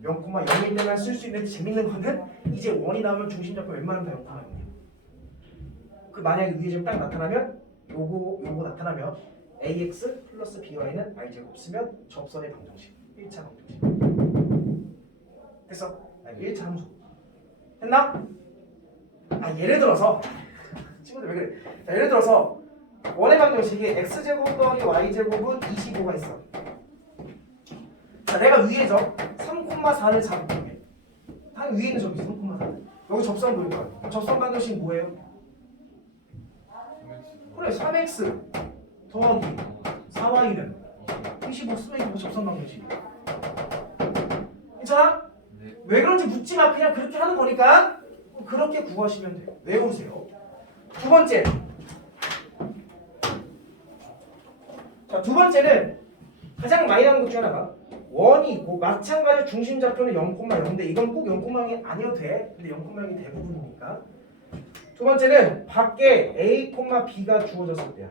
0,0일 때만 쓸 수 있는데 재밌는 거는 이제 원이 나오면 중심좌표 웬만하면 다 0,0이야. 그 만약에 위에 좀 딱 나타나면 요거 나타나면 ax 플러스 by는 r제곱 쓰면 접선의 방정식 1차 방정식 됐어? 아니 1차 함수 했나? 예를 들어서 친구들 왜 그래? 자, 예를 들어서 원의 방정식이 x제곱 더하기 y제곱은 25가 있어. 자, 내가 위에 점 3,4를 잡을게. 한 위에 있는 점이 3,4. 여기 접선 보일 거야. 접선 방정식 뭐예요? 그래 3x 더하기 4y는 25 쓰면 이거 접선 방정식이야. 괜찮아? 네. 왜 그런지 묻지 마. 그냥 그렇게 하는 거니까 그렇게 구하시면 돼요. 외우세요. 두 번째. 자, 두 번째는 가장 많이 나오는 것 중에 하나가 원이 있고 마찬가지로 중심좌표는 0,0인데 이건 꼭 0,0이 아니어도 돼. 근데 0,0이 대부분이니까. 두 번째는 밖에 A, B가 주어졌을 때야.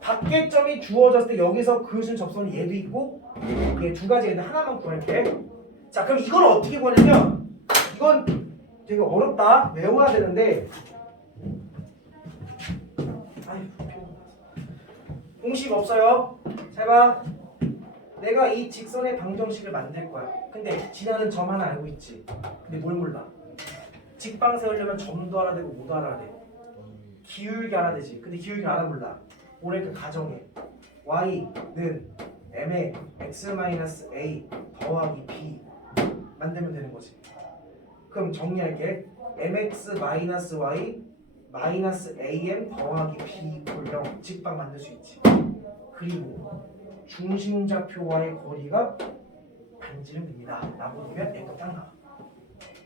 밖에 점이 주어졌을 때 여기서 그으신 접선이 얘도 있고 얘 두 가지가 있는데 하나만 구할게. 자, 그럼 이걸 어떻게 구하냐면 이건 되게 어렵다. 외워야 되는데 공식 없어요. 잘 봐. 내가 이 직선의 방정식을 만들 거야. 근데 지나는 점 하나 알고 있지. 근데 뭘 몰라? 직방 세우려면 점도 알아야 되고 뭐도 알아야 돼. 기울기 알아야 되지. 근데 기울기 알아 몰라. 오늘 가정해. y는 m의 x-a 더하기 b 만들면 되는 거지. 그럼 정리할게. mx-y -am 더하기 b 이퀄 0 직방 만들 수 있지. 그리고 중심좌표와의 거리가 반지름 됩니다. 라고 보면 얘가 딱 나와.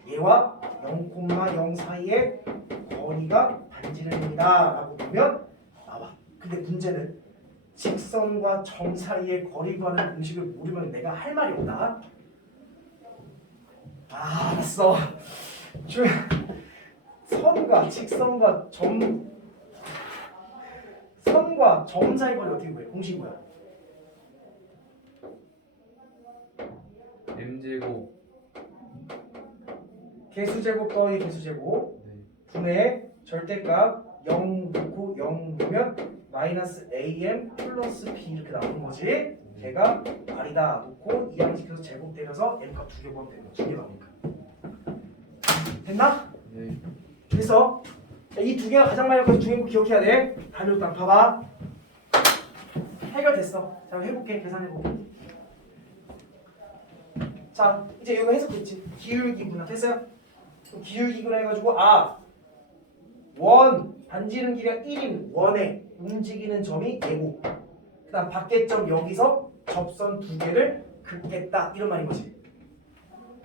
얘와 0,0 사이의 거리가 반지름입니다. 라고 보면 나와. 근데 문제는 직선과 점 사이의 거리 구하는 공식을 모르면 내가 할 말이 없다. 알았어. 선과 직선과 선과 점 사이 거리 어떻게 구해? 공식 뭐야? m제곱. 개수제곱 더하기 개수제곱 네. 분의 절대값 0 놓고 0 놓으면 마이너스 am 플러스 b 이렇게 나오는 거지. 걔가 r이다 놓고 이항시켜서 제곱 때려서 m값 두 개 구하면 되는 거야. 2개 나오니까. 됐나? 네. 됐어? 이 두 개가 가장 많이 나와서 중요한 거 기억해야 돼. 다음에 일단 봐봐. 해결됐어. 자, 해볼게. 계산해볼게. 자, 이제 이거 해석됐지? 기울기구나. 됐어요? 기울기구나 해가지고 원 반지름 길이가 1인 원에 움직이는 점이 얘고 그 다음 밖에 점 여기서 접선 두 개를 긋겠다 이런 말인 거지.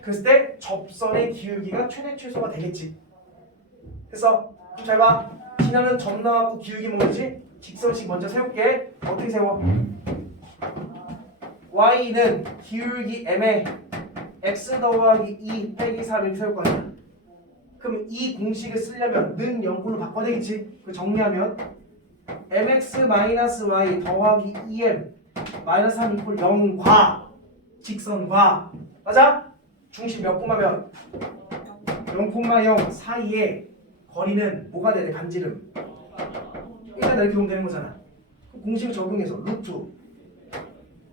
그랬을 때 접선의 기울기가 최대 최소가 되겠지. 그래서 잘 봐. 지나는 점 나왔고 기울기 뭐지? 직선식 먼저 세울게. 어떻게 세워? y는 기울기 m에 x 더하기 2 빼기 3 이렇게 세울 거 아니야. 그럼 이 공식을 쓰려면 는 0꼴로 바꿔야 되겠지. 그 정리하면 mx-y 더하기 2m 마이너스 3 이퀄 0과 직선과 맞아? 중심 몇 콤마면 0,0 사이에 거리는 뭐가 돼야 돼? 반지름. 일단 이렇게 보면 되는 거잖아. 공식 적용해서 루트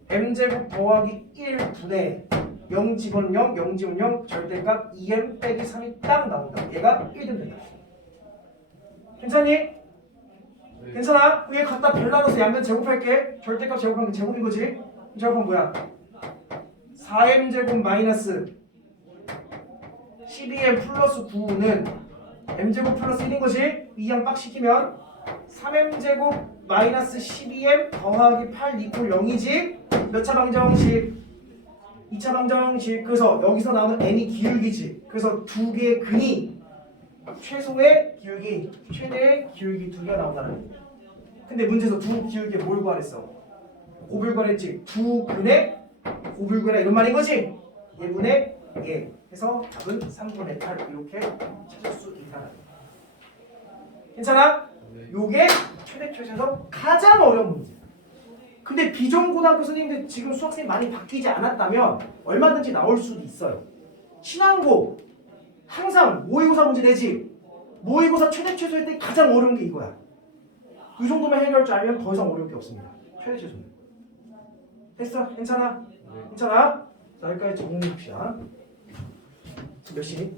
m제곱 더하기 1분의 0 집어넣으면 0, 0 집어넣으면 0, 절대값 2m 빼기 3이 딱 나온다. 얘가 1등 된다. 괜찮니? 네. 괜찮아? 위에 갖다 별 나눠서 양변 제곱할게. 절대값 제곱한 게 제곱인 거지? 제곱한 뭐야? 4m제곱 마이너스 12m 플러스 9는 m제곱 플러스 1인 거지? 이 양 빡 시키면 3m제곱 마이너스 12m 더하기 8 이퀄 0이지? 몇 차 방정식? 2차 방정식. 그래서 여기서 나오는 n이 기울기지. 그래서 두 개의 근이 최소의 기울기, 최대의 기울기 두 개가 나온다는 거야. 근데 문제에서 두 기울기에 뭘 구하랬어? 곱을 구하랬지. 두 근의 곱을 구해라 이런 말인 거지. 예분의 예. 해서 답은 3분의 8 이렇게 찾을 수 있다. 괜찮아? 네. 요게 최대 최소에서 가장 어려운 문제. 근데 비전고등학교 선생님들 지금 수학생이 많이 바뀌지 않았다면 얼마든지 나올 수도 있어요. 신앙고 항상 모의고사 문제 내지. 모의고사 최대 최소일 때 가장 어려운 게 이거야. 이 정도만 해결할 줄 알면 더 이상 어려울 게 없습니다. 최대 최소는. 됐어? 괜찮아? 네. 괜찮아? 자, 여기까지 정리해봅시다. 지금 몇 시?